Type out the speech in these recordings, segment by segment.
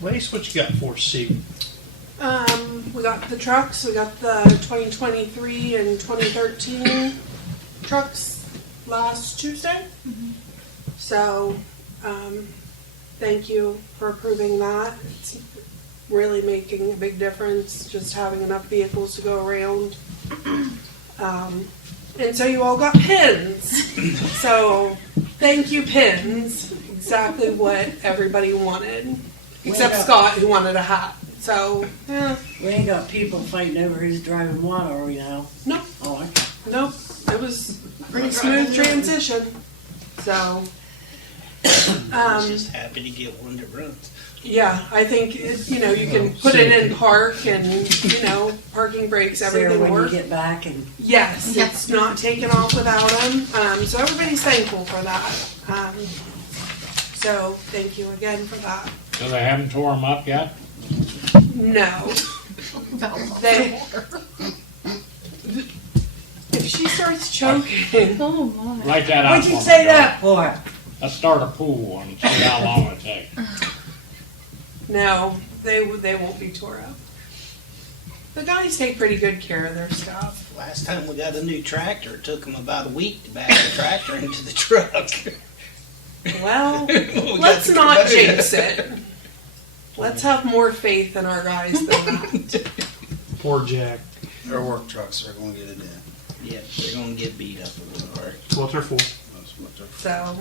Lace, what you got for us, Steve? We got the trucks. We got the 2023 and 2013 trucks last Tuesday. Mm-hmm. So, thank you for approving that. It's really making a big difference just having enough vehicles to go around. And so you all got pins. So, thank you, pins. Exactly what everybody wanted. Except Scott, who wanted a hat. So, yeah. We ain't got people fighting over who's driving what, are we now? Nope. Oh, okay. Nope. It was a pretty smooth transition. So, I was just happy to get one that runs. yeah, I think, you can put it in park and, parking brakes, everything Sarah, when works. you get back and Yes, it's not taken off without them. So everybody's thankful for that. So thank you again for that. So they haven't tore them up yet? No. They, if she starts choking, Oh my. Write that out what'd for you me, say Joe. that for? Let's start a pool and see how long it takes. no, they won't be tore up. The guys take pretty good care of their stuff. Last time we got a new tractor, it took them about a week to back the tractor into the truck. Well, We let's got not the- jinx it. Let's have more faith in our guys than that. Poor Jack. Their work trucks are going to get it in. Yeah, they're gonna get beat up a little hard. That's what they're for. That's what they're So,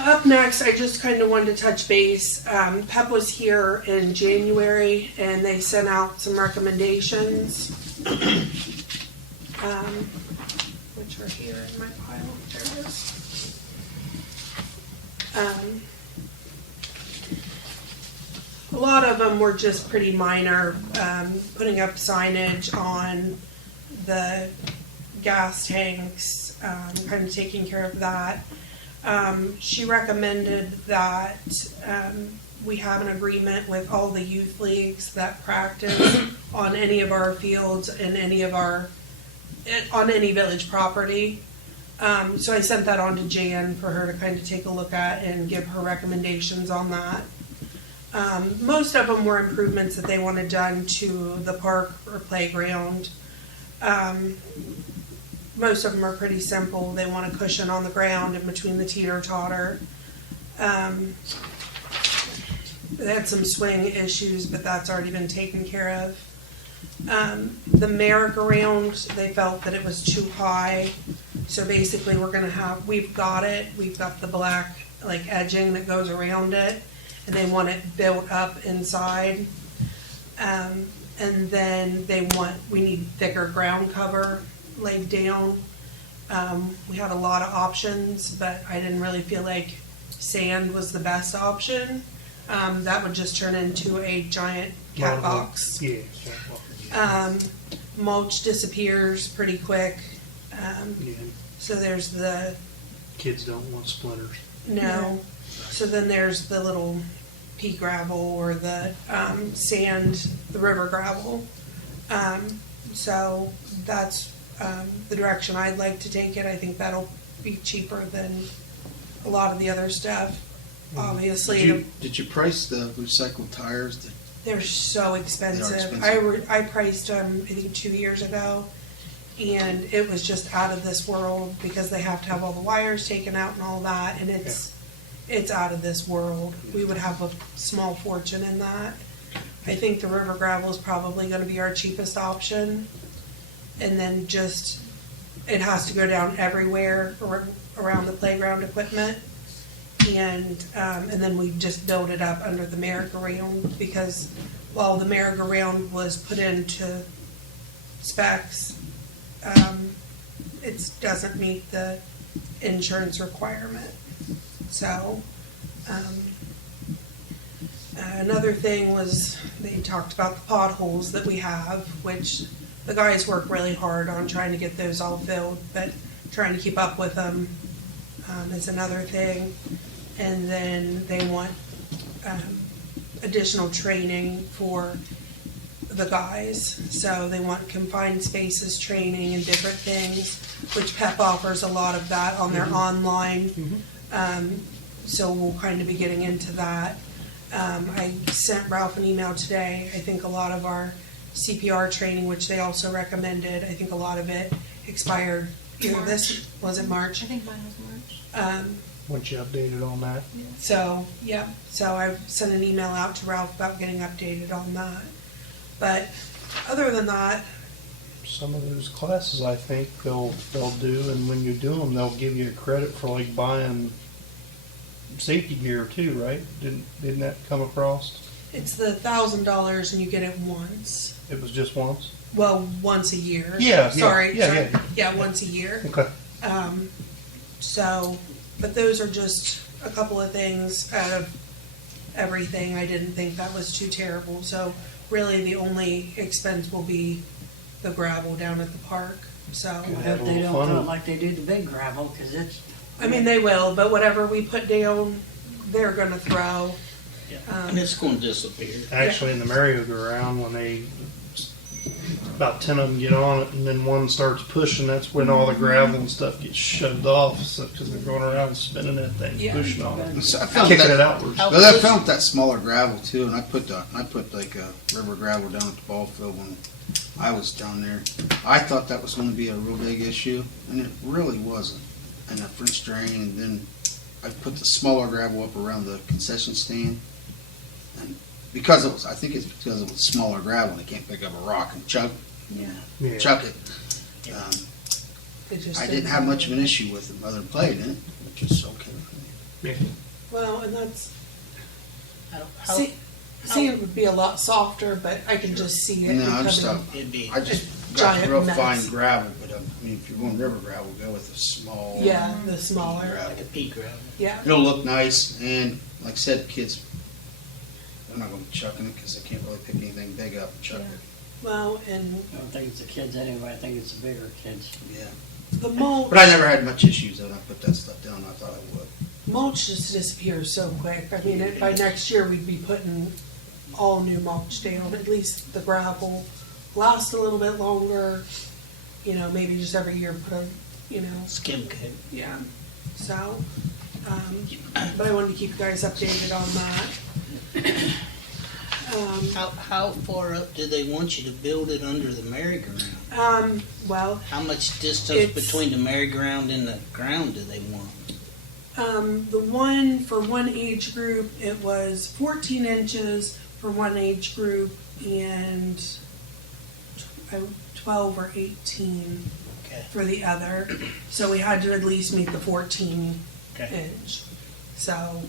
up next, I just kind of wanted to touch base. PEP was here in January, and they sent out some recommendations, which are here in my pile. There it is. A lot of them were just pretty minor, putting up signage on the gas tanks, kind of taking care of that. She recommended that we have an agreement with all the youth leagues that practice on any of our fields and on any village property. So I sent that on to Jan for her to kind of take a look at and give her recommendations on that. Most of them were improvements that they wanted done to the park or playground. Most of them are pretty simple. They want a cushion on the ground in between the teeter-totter. They had some swing issues, but that's already been taken care of. The merry-go-round, they felt that it was too high. So basically we've got the black edging that goes around it, and they want it built up inside. And then we need thicker ground cover laid down. We had a lot of options, but I didn't really feel like sand was the best option. That would just turn into a giant cat box. Yeah. Mulch disappears pretty quick. Yeah. So there's the, Kids don't want splinters. no. So then there's the little pea gravel or the sand, the river gravel. So that's the direction I'd like to take it. I think that'll be cheaper than a lot of the other stuff. Obviously, Did you price the recycled tires? they're so expensive. expensive. I priced them, I think 2 years ago, and it was just out of this world because they have to have all the wires taken out and all that, and it's out of this world. We would have a small fortune in that. I think the river gravel is probably going to be our cheapest option, and then it has to go down everywhere around the playground equipment. And then we just build it up under the merry-go-round, because while the merry-go-round was put into specs, it doesn't meet the insurance requirement. So another thing was they talked about the potholes that we have, which the guys work really hard on trying to get those all filled, but trying to keep up with them is another thing. And then they want additional training for the guys. So they want confined spaces training and different things, which PEP offers a lot of that on their online. So we'll kind of be getting into that. I sent Ralph an email today. I think a lot of our CPR training, which they also recommended, I think a lot of it expired. Either this, was it March? I think mine was March. Once you updated on that. So, yeah, so I've sent an email out to Ralph about getting updated on that. But other than that, Some of those classes, I think they'll do, and when you do them, they'll give you a credit for like buying safety gear too, right? Didn't that come across? it's the $1,000 and you get it once. It was just once? Well, once a year. Yeah, Sorry, yeah, sorry. yeah. Yeah, once a year. Okay. So, but those are just a couple of things out of everything. I didn't think that was too terrible. So really the only expense will be the gravel down at the park. So, I Have a hope they little don't fun. do it like they do the big gravel, cause it's. I mean, they will, but whatever we put down, they're gonna throw. And it's gonna disappear. Actually, in the merry-go-round, when about 10 of them get on it, and then one starts pushing, that's when all the gravel and stuff gets shoved off, because they're going around spinning that thing, Yeah. pushing on it, So I found kicking it that, outwards. How- well, I found that smaller gravel too, and I put like a river gravel down at the ball field when I was down there. I thought that was going to be a real big issue, and it really wasn't. And a French drain, and then I put the smaller gravel up around the concession stand, and because it was, I think it's because it was smaller gravel, and it can't pick up a rock and chuck Yeah. it. It just I didn't have much of an issue with it, other than playing it, which is okay with me. Yeah. Well, and that's, How- sand would be a lot softer, but I can just see it No, I just becoming. thought, It'd be, I just A got giant real mess. fine gravel, but I mean, if you're going river gravel, go with a small. Yeah, the smaller. gravel. like a pea gravel. Yeah. It'll look nice, and like I said, kids, they're not gonna be chucking it because they can't really pick anything big up and chuck it. Well, and I don't think it's the kids anyway, I think it's the bigger kids. Yeah. the mulch. But I never had much issues when I put that stuff down. I thought I would. Mulch just disappears so quick. I mean, by next year, we'd be putting all new mulch down. At least the gravel lasts a little bit longer. You know, maybe just every year put a, Skim coat. yeah. So, but I wanted to keep you guys updated on that. How far up do they want you to build it under the merry-go-round? Well, How much distance It's- between the merry-go-round and the ground do they want? the one for one age group, it was 14 inches for one age group and 12 or 18 Okay. for the other. So we had to at least meet the 14 Okay. inch. So,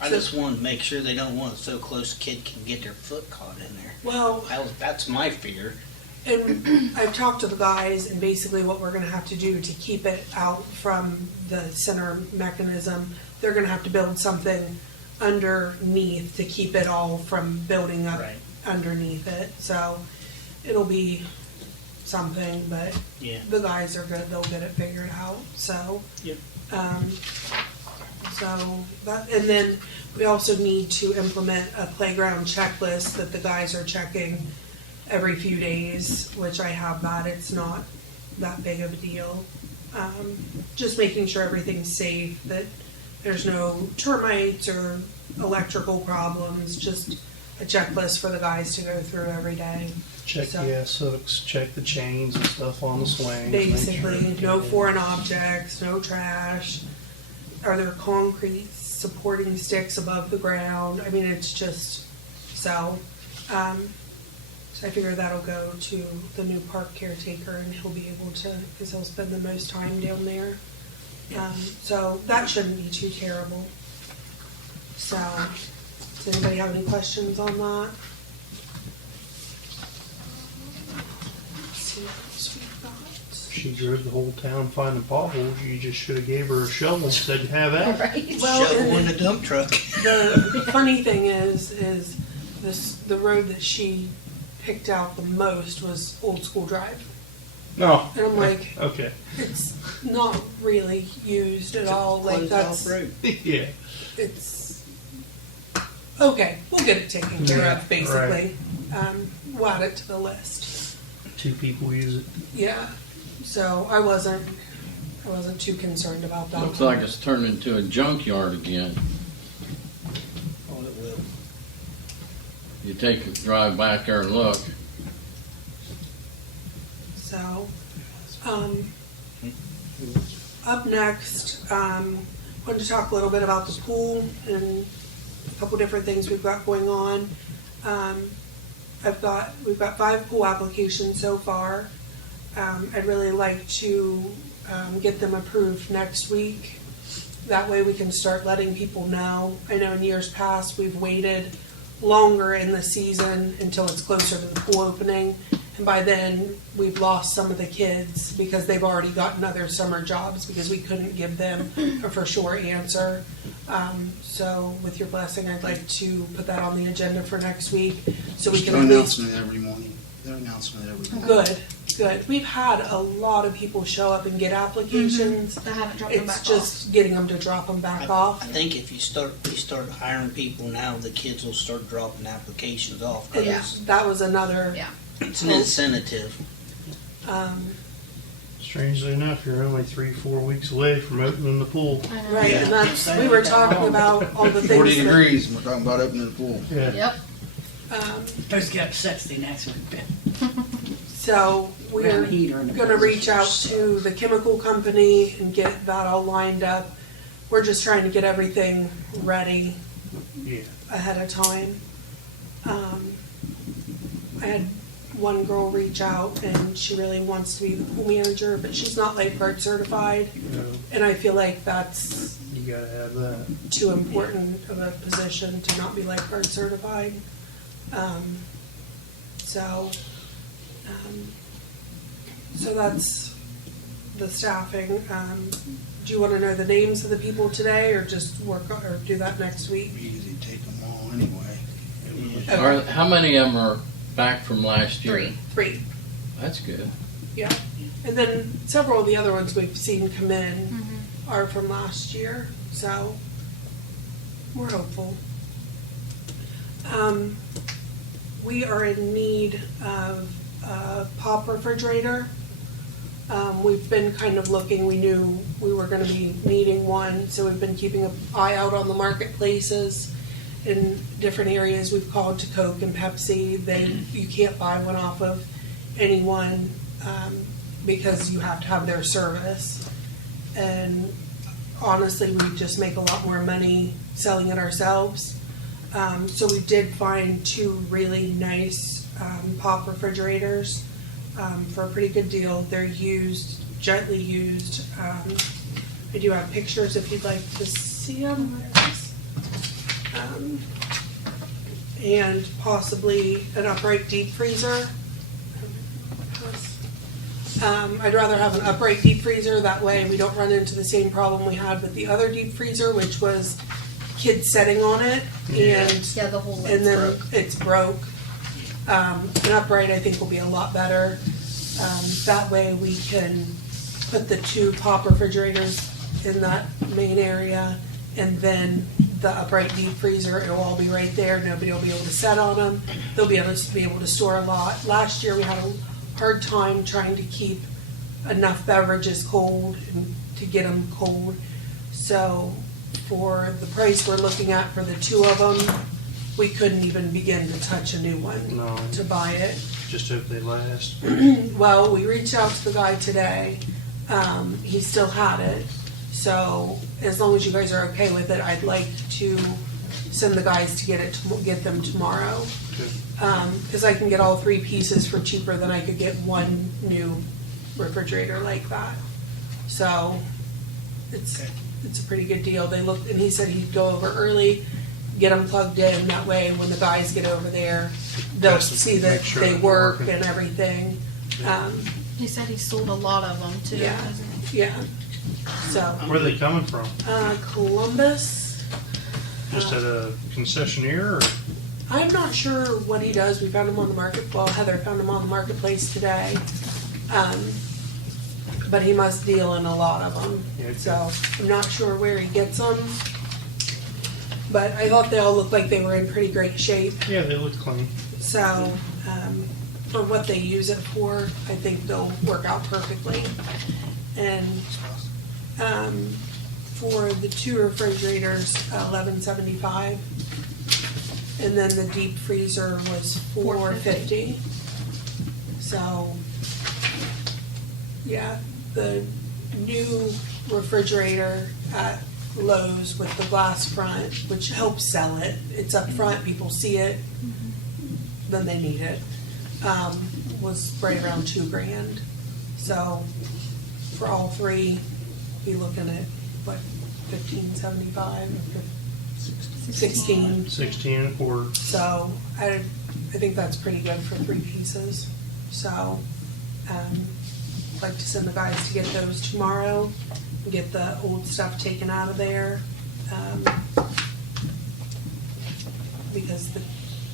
I just wanted to make sure they don't want it so close a kid can get their foot caught in there. well, That's my fear. and I've talked to the guys, and basically what we're gonna have to do to keep it out from the center mechanism, they're gonna have to build something underneath to keep it all from building up Right. underneath it. So it'll be something, but Yeah. the guys are good, they'll get it figured out, so. Yep. So that, and then we also need to implement a playground checklist that the guys are checking every few days, which I have that, it's not that big of a deal. Just making sure everything's safe, that there's no termites or electrical problems, just a checklist for the guys to go through every day. Check So- the S-hooks, check the chains and stuff on the swings. make sure Basically, you no get it. foreign objects, no trash. Are there concrete supporting sticks above the ground? I mean, it's just, so I figure that'll go to the new park caretaker and he'll be able to, because he'll spend the most time down there. So that shouldn't be too terrible. So, does anybody have any questions on that? Let's see what else we've got. She drove the whole town finding potholes. You just should have gave her a shovel and said, have at it. Right. Well, Shovel in and the dump truck. the funny thing is this, the road that she picked out the most was Old School Drive. No. And I'm like, Okay. it's not really used at all, like Closed that's, off road. Yeah. it's, okay, we'll get it taken care Yeah, of, basically. We'll add it to the list. 2 people use it. Yeah, so I wasn't I wasn't too concerned about that. Looks like it's turned into a junkyard again. Oh, it will. You take a drive back there and look. So, up next, wanted to talk a little bit about the pool and a couple different things we've got going on. We've got 5 pool applications so far. I'd really like to get them approved next week. That way we can start letting people know. I know in years past, we've waited longer in the season until it's closer to the pool opening. And by then, we've lost some of the kids because they've already gotten other summer jobs because we couldn't give them a for sure answer. So with your blessing, I'd like to put that on the agenda for next week so we can They're at least. announcing it every morning. They're announcing it every morning. Good. We've had a lot of people show up and get applications. I haven't dropped them It's back just getting them to drop them back off. I think if we start hiring people now, the kids will start dropping applications off. 'Cause And that was another. Yeah. It's an incentive. Strangely enough, you're only 3-4 weeks away from opening the pool. I know. Right, and that's, we were talking about all the 40 things that, degrees, and we're talking about opening the pool. Yeah. Yep. Supposed to get 60 next week. so We have we're a heater in the gonna basement. reach out to the chemical company and get that all lined up. We're just trying to get everything ready Yeah. ahead of time. I had one girl reach out and she really wants to be the pool manager, but she's not lifeguard certified, You know, and I feel like that's you gotta have that. too important of a position to not be lifeguard certified. So that's the staffing. Do you want to know the names of the people today, or just or do that next week? We usually take them all anyway. Okay. How many of them are back from last year? 3. That's good. Yeah, and then several of the other ones we've seen come in are from last year, so we're hopeful. We are in need of a pop refrigerator. We've been kind of looking, we knew we were gonna be needing one, so we've been keeping an eye out on the marketplaces. In different areas, we've called to Coke and Pepsi. You can't buy one off of anyone because you have to have their service. And honestly, we just make a lot more money selling it ourselves. So we did find 2 really nice pop refrigerators for a pretty good deal. They're used, gently used. I do have pictures if you'd like to see them. And possibly an upright deep freezer. I'd rather have an upright deep freezer, that way we don't run into the same problem we had with the other deep freezer, which was kids sitting on it and Yeah, the whole and lid's then broke. it's broke. An upright I think will be a lot better. That way we can put the 2 pop refrigerators in that main area, and then the upright deep freezer, it'll all be right there. Nobody will be able to set on them. They'll be able to store a lot. Last year we had a hard time trying to keep enough beverages cold and to get them cold. So for the price we're looking at for the 2 of them, we couldn't even begin to touch a new one No. to buy it. Just hope they last. Well, we reached out to the guy today. He still had it. So as long as you guys are okay with it, I'd like to send the guys to get them tomorrow. Because I can get all 3 pieces for cheaper than I could get one new refrigerator like that. So it's a pretty good deal. They looked, and he said he'd go over early, get them plugged in. That way, when the guys get over there, they'll Test them, see that make sure they that they're work working. and everything. He said he sold a lot of them too. Yeah. hasn't he? Yeah. So Where are they coming from? Columbus. Just at a concessionaire, or? I'm not sure what he does. We found him on the market. Well, Heather found him on the marketplace today. But he must deal in a lot of them. Yeah. So I'm not sure where he gets them. But I thought they all looked like they were in pretty great shape. Yeah, they look clean. So for what they use it for, I think they'll work out perfectly. And For the 2 refrigerators, $11.75, and then the deep freezer was $4.50. So, yeah, the new refrigerator at Lowe's with the glass front, which helps sell it. It's up front, people see it, then they need it. Was right around $2,000. So for all 3, be looking at what, $15.75 or 16. 16 and a quarter. So I think that's pretty good for 3 pieces. So I'd like to send the guys to get those tomorrow, and get the old stuff taken out of there, because the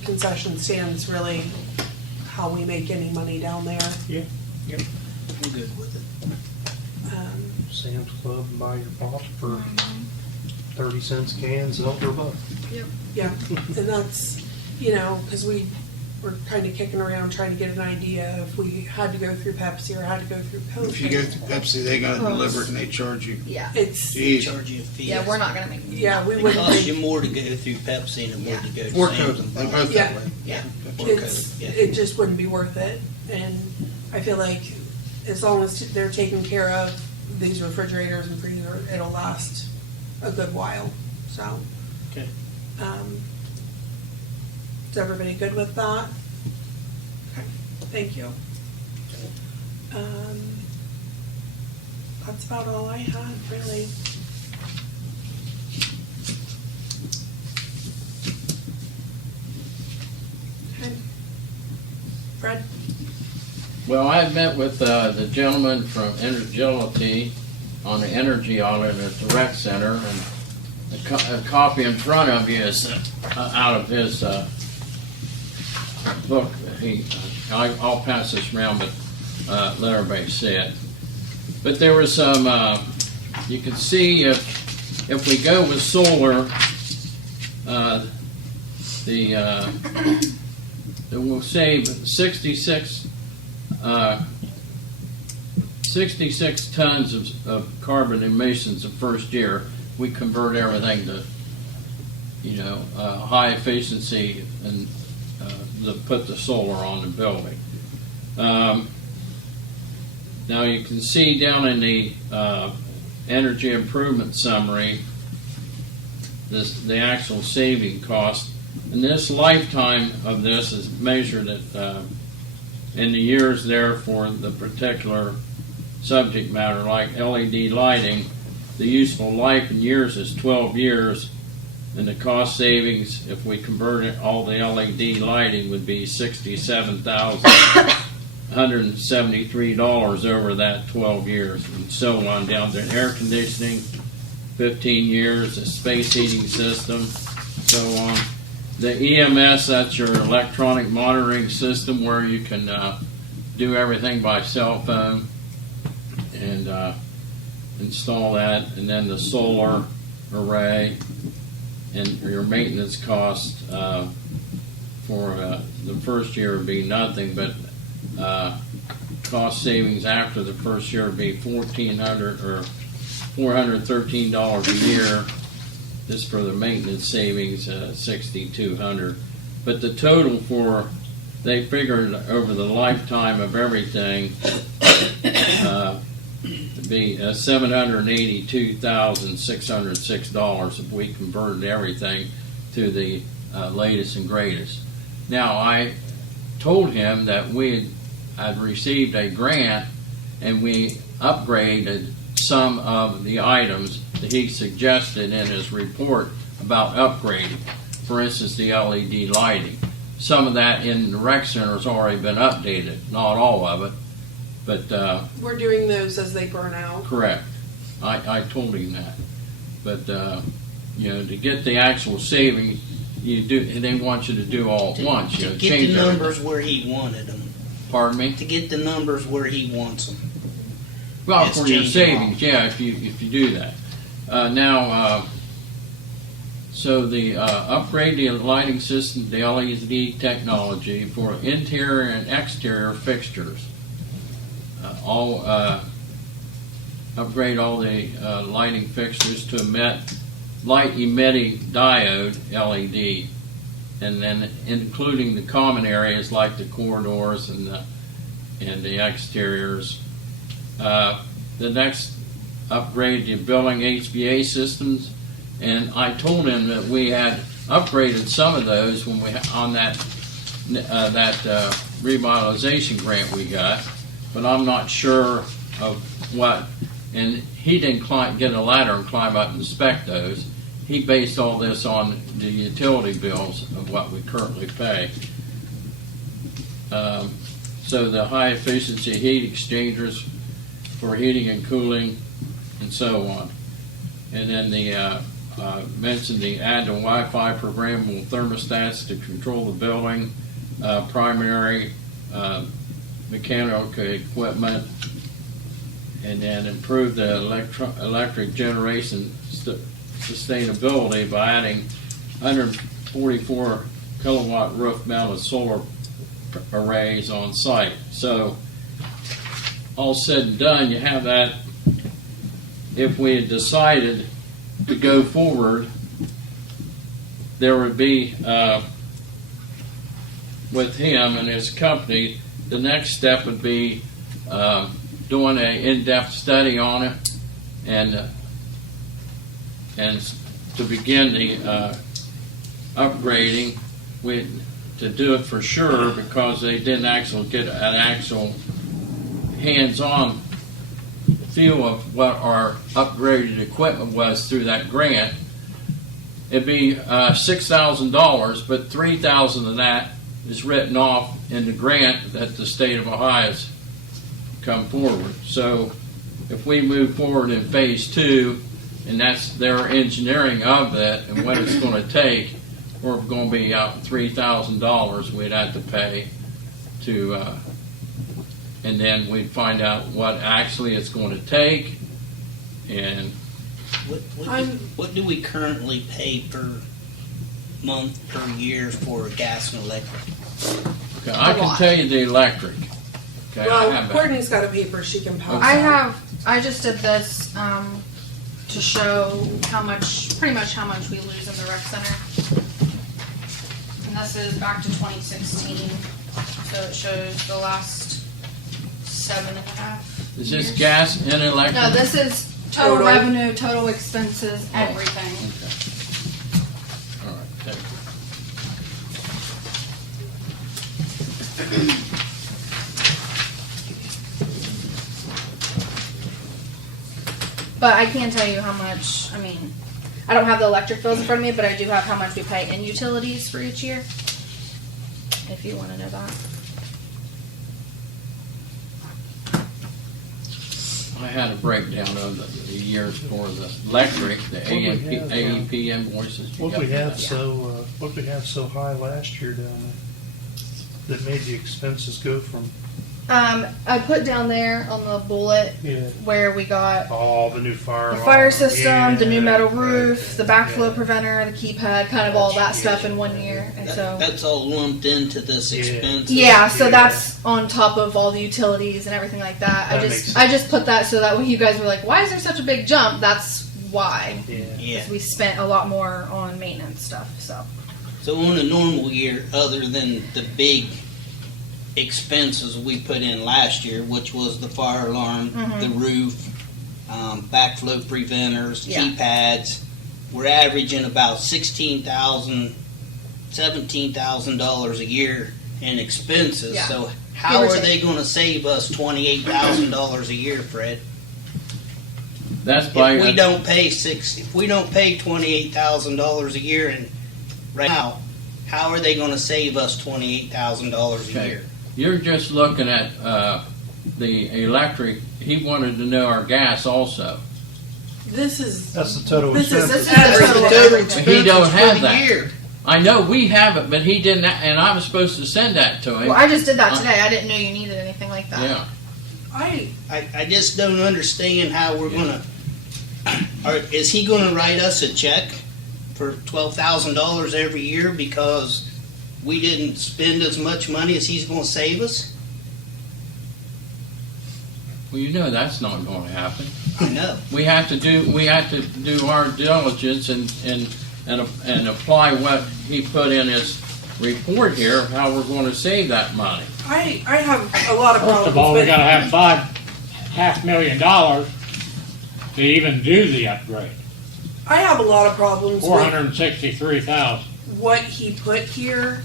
concession stand's really how we make any money down there. Yeah. Yep. I'm good with it. Sam's Club and buy your pop for 30 cents cans, sell for $1. Yeah, and that's, because we were kind of kicking around trying to get an idea if we had to go through Pepsi or had to go through Coke. If you go through Pepsi, they gotta deliver it and they charge you. Yeah. It's, They Jeez. charge you a fee. Yeah, we're not gonna make. yeah, we It wouldn't costs you think, more to go through Pepsi than it would to go Or to Coke, Sam's. they and both Yeah. that way. Yeah. Or it's, Coke, yeah. it just wouldn't be worth it. And I feel like as long as they're taken care of, these refrigerators and freezer, it'll last a good while, so. Okay. Is everybody good with that? Okay, thank you. That's about all I had, really. Okay. Fred? Well, I had met with the gentleman from Energility on the energy audit at the rec center, and a copy in front of you is out of his book. I'll pass this around, but let everybody see it. But there was some, you can see if we go with solar, it will save 66 tons of carbon emissions the first year. We convert everything to, high efficiency and put the solar on the building. Now you can see down in the energy improvement summary, the actual saving cost. And this lifetime of this is measured at in the years there for the particular subject matter, like LED lighting. The useful life in years is 12 years, and the cost savings, if we converted all the LED lighting, would be $67,173 over that 12 years, and so on down to air conditioning, 15 years, a space heating system, so on. The EMS, that's your electronic monitoring system where you can do everything by cell phone and install that. And then the solar array and your maintenance cost for the first year would be nothing, but cost savings after the first year would be $1,400 or $413 a year. This for the maintenance savings, $6,200. But the total they figured over the lifetime of everything, to be $782,606 if we converted everything to the latest and greatest. Now, I told him that we had received a grant and we upgraded some of the items that he suggested in his report about upgrading. For instance, the LED lighting. Some of that in the rec center has already been updated, not all of it, but We're doing those as they burn out. correct. I told him that. But to get the actual savings, they want you to do all at once. To get change the everything. numbers where he wanted them. Pardon me? To get the numbers where he wants them. Well, Yes, for your change them savings, yeah, if you do that. So the upgrade the lighting system, the LED technology for interior and exterior fixtures. All upgrade all the lighting fixtures to light emitting diode LED, and then including the common areas like the corridors and the exteriors. The next upgrade the building HVA systems, and I told him that we had upgraded some of those when we on that revitalization grant we got, but I'm not sure of what. And he didn't get a ladder and climb up and inspect those. He based all this on the utility bills of what we currently pay. So the high efficiency heat exchangers for heating and cooling and so on. And then the mentioned the add the Wi-Fi programmable thermostats to control the building, primary mechanical equipment, and then improve the electric generation sustainability by adding 144 kilowatt roof mounted solar arrays on site. So all said and done, you have that. If we had decided to go forward, there would be with him and his company, the next step would be doing an in-depth study on it, and to begin the upgrading. To do it for sure, because they didn't actually get an actual hands-on feel of what our upgraded equipment was through that grant. It'd be $6,000, but $3,000 of that is written off in the grant that the state of Ohio has come forward. So if we move forward in phase 2, and that's their engineering of that and what it's going to take, we're going to be out $3,000 we'd have to pay to, and then we'd find out what actually it's going to take. And What do we currently pay per month, per year for gas and electric? okay, I can tell you the electric. Okay, I Well, have that. Courtney's got a paper she can pass. I just did this to show pretty much how much we lose in the rec center. And this is back to 2016, so it shows the last 7.5 Is this years. gas and electric? No, this is total Total. revenue, total expenses, everything. Okay. All right, thank you. But I can tell you how much, I mean, I don't have the electric bills in front of me, but I do have how much we pay in utilities for each year, if you want to know that. I had a breakdown of the years for the electric, the AEP invoices. You What got we that? have so high last year down there that made the expenses go from I put down there on the bullet where we got all the new fire the alarm, fire system, the new metal right, roof, the backflow yeah. preventer, the keypad, kind of all that stuff in one year. And so, That's all lumped into this Yeah. expense. yeah, so Yeah. that's on top of all the utilities and everything like that. That makes I just put that so that when you guys were like, why is there such a big jump? That's why. Yeah. Yeah. We spent a lot more on maintenance stuff, so. So on a normal year, other than the big expenses we put in last year, which was the fire alarm, the roof, backflow preventers, Yeah. keypads, we're averaging about $16,000, $17,000 a year in expenses. Yeah. So how Give or are take. they going to save us $28,000 a year, Fred? That's by If we don't pay $28,000 a year, and right now, how are they going to save us $28,000 a Okay. year? You're just looking at the electric. He wanted to know our gas also. This is That's the total This is- expense. this is That's the the total total expense. He don't expenses have for that. the year. I know we have it, but he didn't, and I was supposed to send that to him. Well, I just did that today. I didn't know you needed anything like that. Yeah. I just don't understand how we're going to. Is he going to write us a check for $12,000 every year because we didn't spend as much money as he's going to save us? Well, you know that's not going to happen. I know. We have to do our diligence and apply what he put in his report here, how we're going to save that money. I have a lot of problems First of all, we with gotta have $500,000 to even do the upgrade. I have a lot of problems with $463,000. what he put here.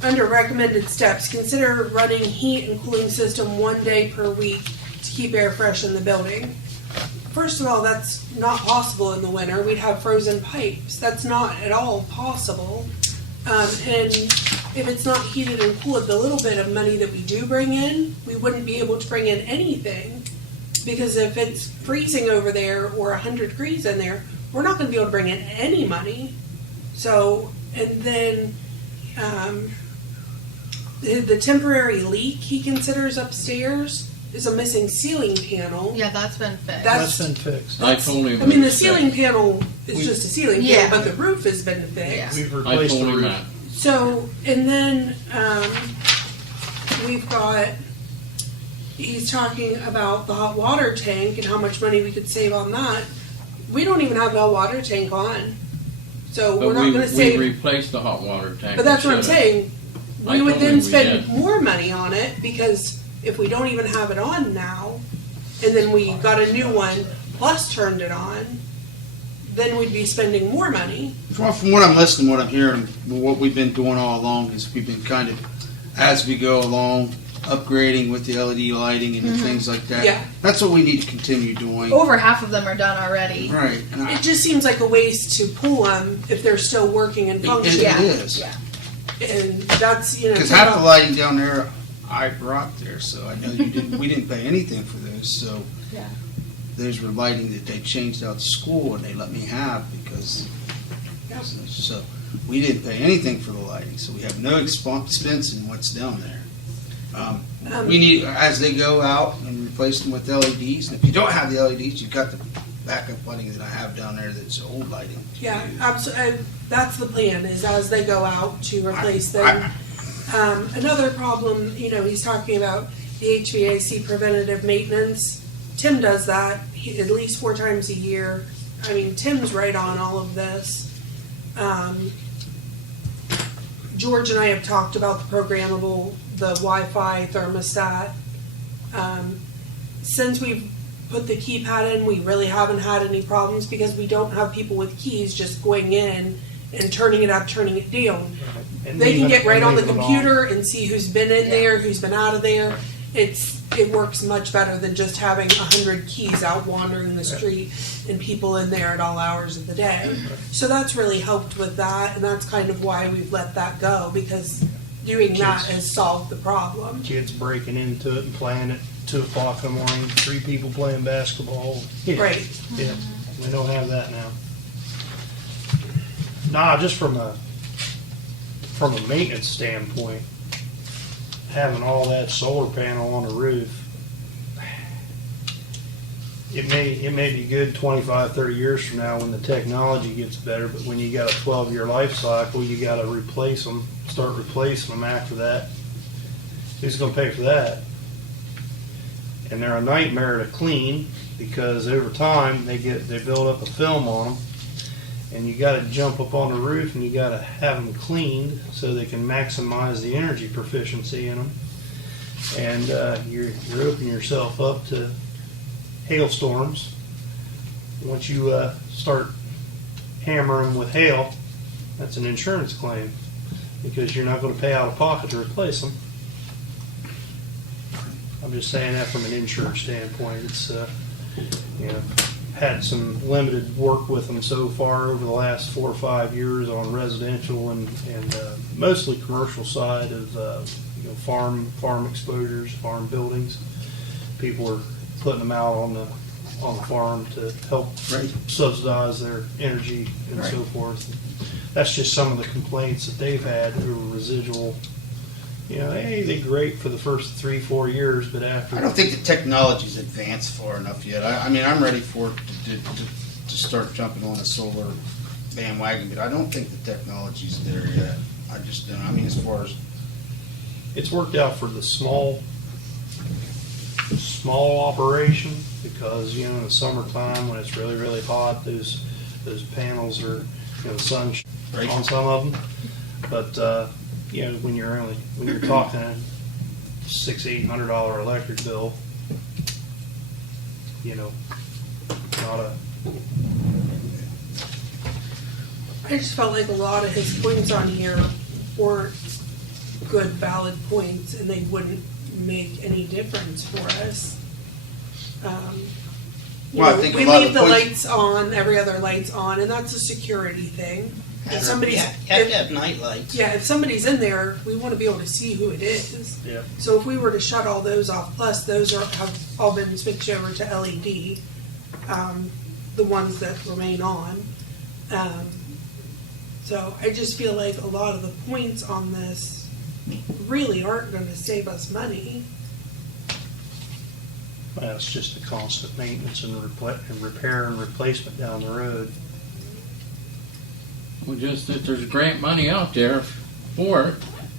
Under recommended steps, consider running heat and cooling system 1 day per week to keep air fresh in the building. First of all, that's not possible in the winter. We'd have frozen pipes. That's not at all possible. And if it's not heated and cooled, the little bit of money that we do bring in, we wouldn't be able to bring in anything. Because if it's freezing over there or 100 degrees in there, we're not going to be able to bring in any money. So, and then the temporary leak he considers upstairs is a missing ceiling panel. Yeah, that's been fixed. That's been fixed. I told him. I mean, the it's ceiling panel is just a ceiling Yeah. panel, but the roof has been fixed. Yeah. We've I replaced told the him roof. that. So, and then we've got, he's talking about the hot water tank and how much money we could save on that. We don't even have a hot water tank on. So we're But not going to we save. replaced the hot water tank. But that's what I'm We should've. saying. I We would told him then we spend did. more money on it because if we don't even have it on now, and then we got a new one plus turned it on, then we'd be spending more money. From what I'm listening, what I'm hearing, what we've been doing all along is we've been kind of, as we go along, upgrading with the LED lighting and things like that. Yeah. That's what we need to continue doing. Over half of them are done already. Right. And It just seems like a waste to pull them if they're still working and it functioning. Yeah. is. Yeah. And that's, you know. Because half the lighting down there, I brought there, so I know you didn't. We didn't pay anything for those. So Yeah. those were lighting that they changed out to school and they let me have because. Yeah. So we didn't pay anything for the lighting, so we have no expense in what's down there. We need, as they go out and replace them with LEDs. And if you don't have the LEDs, you've got the backup lighting that I have down there that's old lighting. Yeah, absolutely. That's the plan, is as they go out to replace them. Another problem, you know, he's talking about the HVAC preventative maintenance. Tim does that at least 4 times a year. I mean, Tim's right on all of this. George and I have talked about the programmable, the Wi-Fi thermostat. Since we've put the keypad in, we really haven't had any problems because we don't have people with keys just going in and turning it up, turning it down. And They can leaving- get right and on the leaving it computer and see who's been in there, who's been out of there. It works much better than just having 100 keys out wandering the street and people in there at all hours of the day. So that's really helped with that, and that's kind of why we've let that go, because doing that has solved the problem. Kids breaking into it and playing at 2 o'clock in the morning, 3 people playing basketball. Yeah. Right. Yeah, we don't have that now. Nah, just from a maintenance standpoint, having all that solar panel on the roof, it may be good 25, 30 years from now when the technology gets better, but when you got a 12-year life cycle, you gotta replace them, start replacing them after that. Who's gonna pay for that? And they're a nightmare to clean because over time they build up a film on them, and you got to jump up on the roof and you got to have them cleaned so they can maximize the energy proficiency in them. And you're opening yourself up to hailstorms. Once you start hammering with hail, that's an insurance claim because you're not going to pay out of pocket to replace them. I'm just saying that from an insurance standpoint. It's had some limited work with them so far over the last 4 or 5 years on residential and mostly commercial side of farm exposures, farm buildings. People are putting them out on the farm to help subsidize their energy and so forth. That's just some of the complaints that they've had over residual. Hey, they're great for the first 3-4 years, but after I don't think the technology's advanced far enough yet. I mean, I'm ready for it to start jumping on the solar bandwagon, but I don't think the technology's there yet. I just don't. I mean, as far as it's worked out for the small small operation because, in the summertime when it's really, really hot, those panels are, the sun Right. on some of them. But, when you're talking $600-800 electric bill, not a, I just felt like a lot of his points on here weren't good, valid points, and they wouldn't make any difference for us. Well, I think a we lot leave of the points- lights on, every other light's on, and that's a security thing. If somebody's, You have to have night lights. yeah, if somebody's in there, we want to be able to see who it is. yeah. So if we were to shut all those off, plus those have all been switched over to LED, the ones that remain on. So I just feel like a lot of the points on this really aren't going to save us money. Well, it's just the constant maintenance and repair and replacement down the road. Well, just that there's grant money out there for it.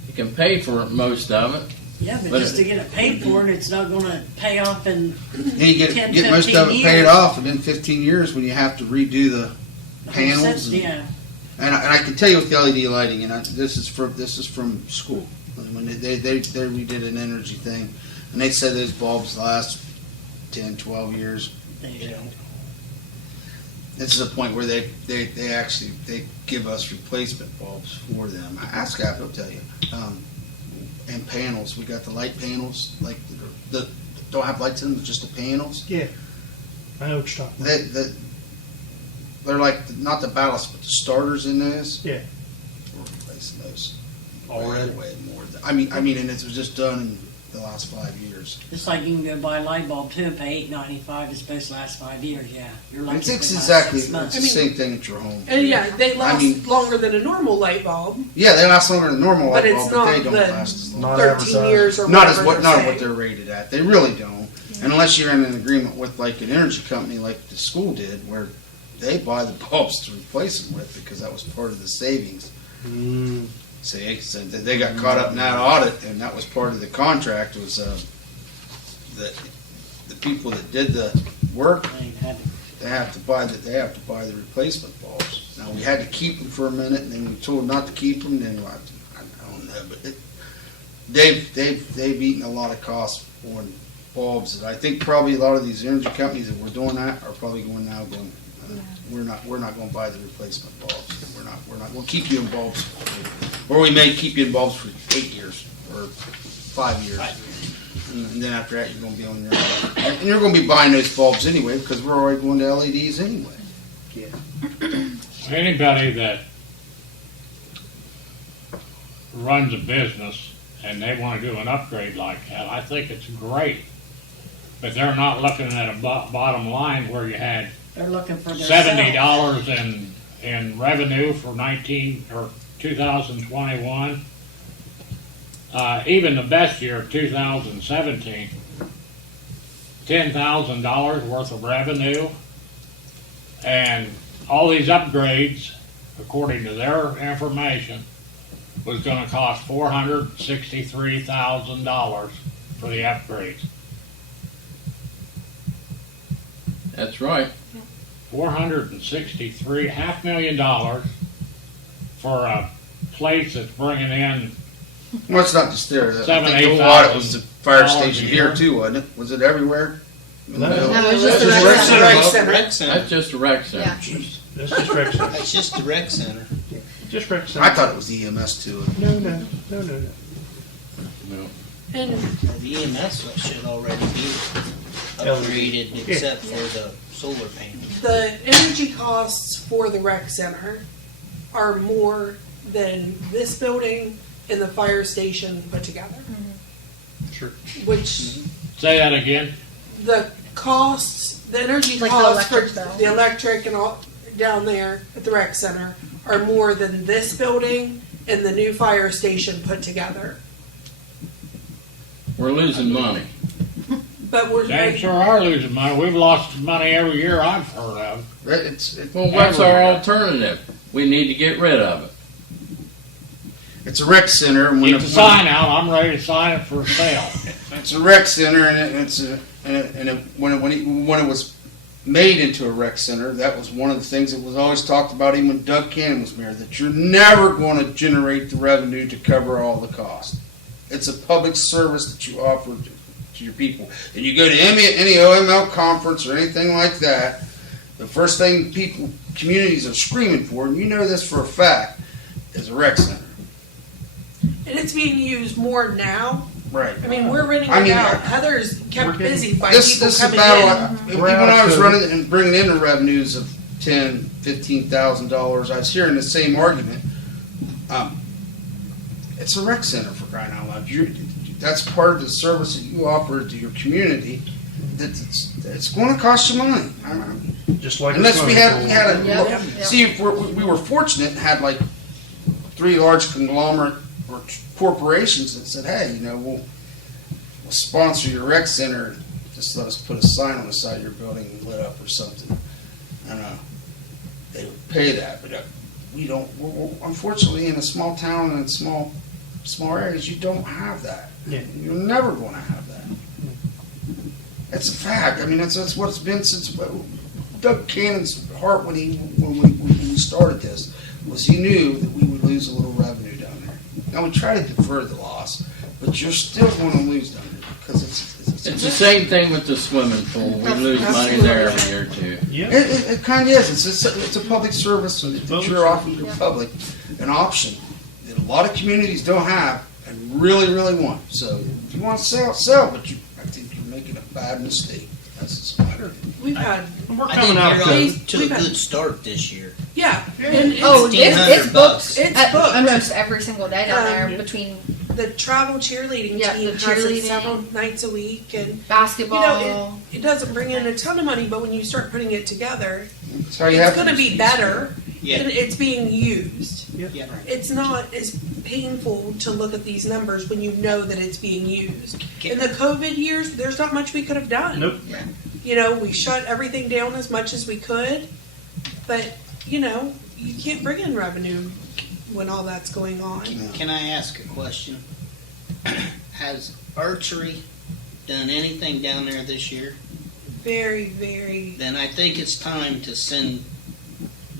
You can pay for most of it. Yeah, but But just to get it paid for, and it's not gonna pay off in You get 10, most of 15 it paid years. off within 15 years when you have to redo the panels. And, Yeah, and I can tell you with the LED lighting, and this is from school. When they redid an energy thing, and they said those bulbs last 10, 12 years. there you go. This is a point where they actually give us replacement bulbs for them. Ask Gap, he'll tell you. And panels, we got the light panels, like the don't have lights in them, just the panels. Yeah. I know what you're talking about. They're like not the ballast, but the starters in those. Yeah. We're replacing those Already. way more. I mean, and it was just done in the last 5 years. Just like you can go buy a light bulb too and pay $8.95. It's supposed to last 5 years. Yeah, you're lucky. It's if it lasts exactly 6 months. it's the same thing at your home. And yeah, they last mean- longer than a normal light bulb, Yeah, they last longer than normal But light it's bulb, but they not don't the- last as long. Not 13 advertised. years or Not whatever what they're not saying. what they're rated at. They really don't. And unless you're in an agreement with like an energy company like the school did, where they buy the bulbs to replace them with because that was part of the savings. Mm, See, so they got caught up in that audit, and that was part of the contract. Was the people that did the work, They had to- they have to buy the replacement bulbs. Now we had to keep them for a minute, and then we told not to keep them. Then I don't know, but they've eaten a lot of costs on bulbs. And I think probably a lot of these energy companies that were doing that are probably going now going. We're not going to buy the replacement bulbs. We're not. We'll keep you in bulbs, or we may keep you in bulbs for 8 years or 5 years. And then after that, you're going to be on your own. And you're going to be buying those bulbs anyway because we're already going to LEDs anyway. Anybody that runs a business and they want to do an upgrade like that, I think it's great. But they're not looking at a bottom line where you had They're looking for their $70 in revenue for 2021. Even the best year, 2017, $10,000 worth of revenue, and all these upgrades, according to their information, was going to cost $463,000 for the upgrades. That's right. $463,500,000 for a place that's bringing in. Well, it's not just there. I $7,000, think the audit was the fire $8,000 station a here year. too, wasn't it? Was it everywhere? No. No, it's That's just the just rec rec center. Rec center. Rec center. That's just a rec center. Yeah. That's just rec center. That's just the rec center. Just rec center. I thought it was EMS too. No. And The EMS should already be upgraded except for the solar panels. the energy costs for the rec center are more than this building and the fire station put together. Sure. Which Say that again. the costs, the energy Like the costs for electric bill. the electric and all down there at the rec center are more than this building and the new fire station put together. We're losing money. But we're They sure are losing money. We've lost money every year I've heard of. It's Well, what's our Everywhere. alternative? We need to get rid of it. it's a rec center. And Get the sign out, I'm ready to sign it for sale. it's a rec center, when it was made into a rec center, that was one of the things that was always talked about, even when Doug Cannon was mayor, that you're never going to generate the revenue to cover all the cost. It's a public service that you offer to your people. And you go to any OML conference or anything like that, the first thing communities are screaming for, and you know this for a fact, is a rec center. And it's being used more now. Right. I mean, we're renting I it mean, out. Heather's kept busy by This people is a coming battle. in. Even when I was running and bringing in the revenues of $10,000-$15,000, I was hearing the same argument. It's a rec center, for crying out loud. That's part of the service that you offer to your community. It's going to cost you money. Just like Unless we had a Yep, look. yep. See, if we were fortunate and had like 3 large conglomerate or corporations that said, hey, we'll sponsor your rec center. Just let us put a sign on the side of your building lit up or something. And they would pay that, but we don't. We're unfortunately, in a small town and small areas, you don't have that. Yeah. You're never going to have that. It's a fact. I mean, that's what it's been since Doug Cannon's heart when we started this was he knew that we would lose a little revenue down there. Now we try to defer the loss, but you're still going to lose down there because It's the same thing with the swimming pool. We lose money there every year too. Yeah. It kind of is. It's a public service that you're offering to the public, an option that a lot of communities don't have and really, really want. So if you want to sell, but I think you're making a bad mistake. That's just my opinion. We've had, We're I coming think out you're of off COVID. to a good start this year. yeah. And Oh, it's, it's booked. It's booked. Almost every single day down there Um, the travel cheerleading Yeah, team the has cheerleading. it several nights a week, and basketball. it doesn't bring in a ton of money, but when you start putting it together, That's how you it's have going to be better. Yeah. And it's being used. Yeah. It's not as painful to look at these numbers when you know that it's being used. In the COVID years, there's not much we could have done. Nope. We shut everything down as much as we could, but you can't bring in revenue when all that's going on. Can I ask a question? Has archery done anything down there this year? Very, very. Then I think it's time to send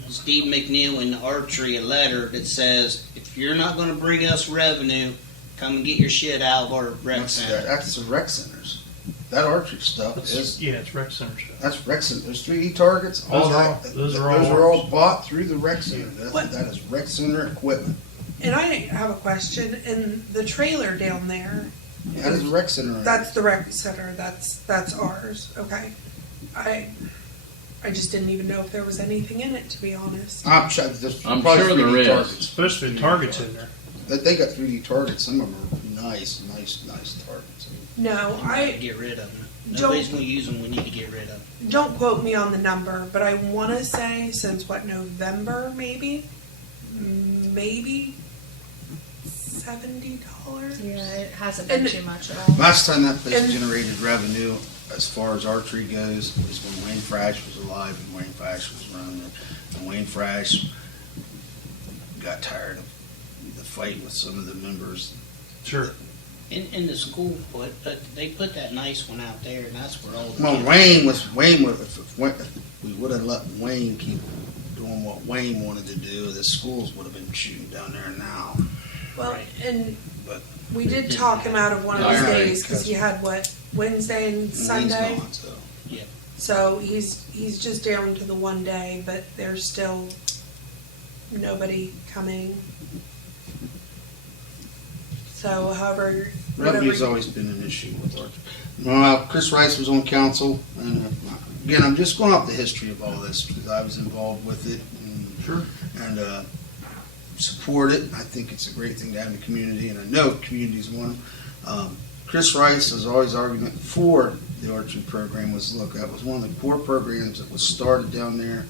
Steve McNeil in archery a letter that says, if you're not going to bring us revenue, come and get your shit out of our rec center. That's the rec centers. That archery stuff is. Yeah, it's rec center stuff. That's rec center. There's 3D targets. Those are all all ours. bought through the rec center. What? That is rec center equipment. And I have a question. In the trailer down there, That is a rec center. that's the rec center. That's ours. Okay. I just didn't even know if there was anything in it, to be honest. I'm sure there's I'm probably sure there 3D is. targets. It's supposed to be targets in there. They got 3D targets. Some of them are nice targets. No, Get rid of them. Don't- Nobody's going to use them. We need to get rid of them. don't quote me on the number, but I want to say since November, maybe $70. Yeah, it hasn't been And- too much at all. Last time that place And- generated revenue, as far as archery goes, was when Wayne Frash was alive and Wayne Frash was running it. And Wayne Frash got tired of the fight with some of the members. Sure. In the school, they put that nice one out there, and that's where all the Well, kids- if we would have let Wayne keep doing what Wayne wanted to do, the schools would have been shooting down there now. Well, and But- we did talk him out of one of those Alright. days because he had Wednesday and Wayne's Sunday. gone, so. So he's just down to the one day, but there's still nobody coming. So however, Revenue's always been an issue with archery. Well, Chris Rice was on council, and again, I'm just going off the history of all this because I was involved with it. And, Sure. And support it. I think it's a great thing to have in the community, and I know communities want them. Chris Rice has always argument for the archery program was, look, that was one of the core programs that was started down there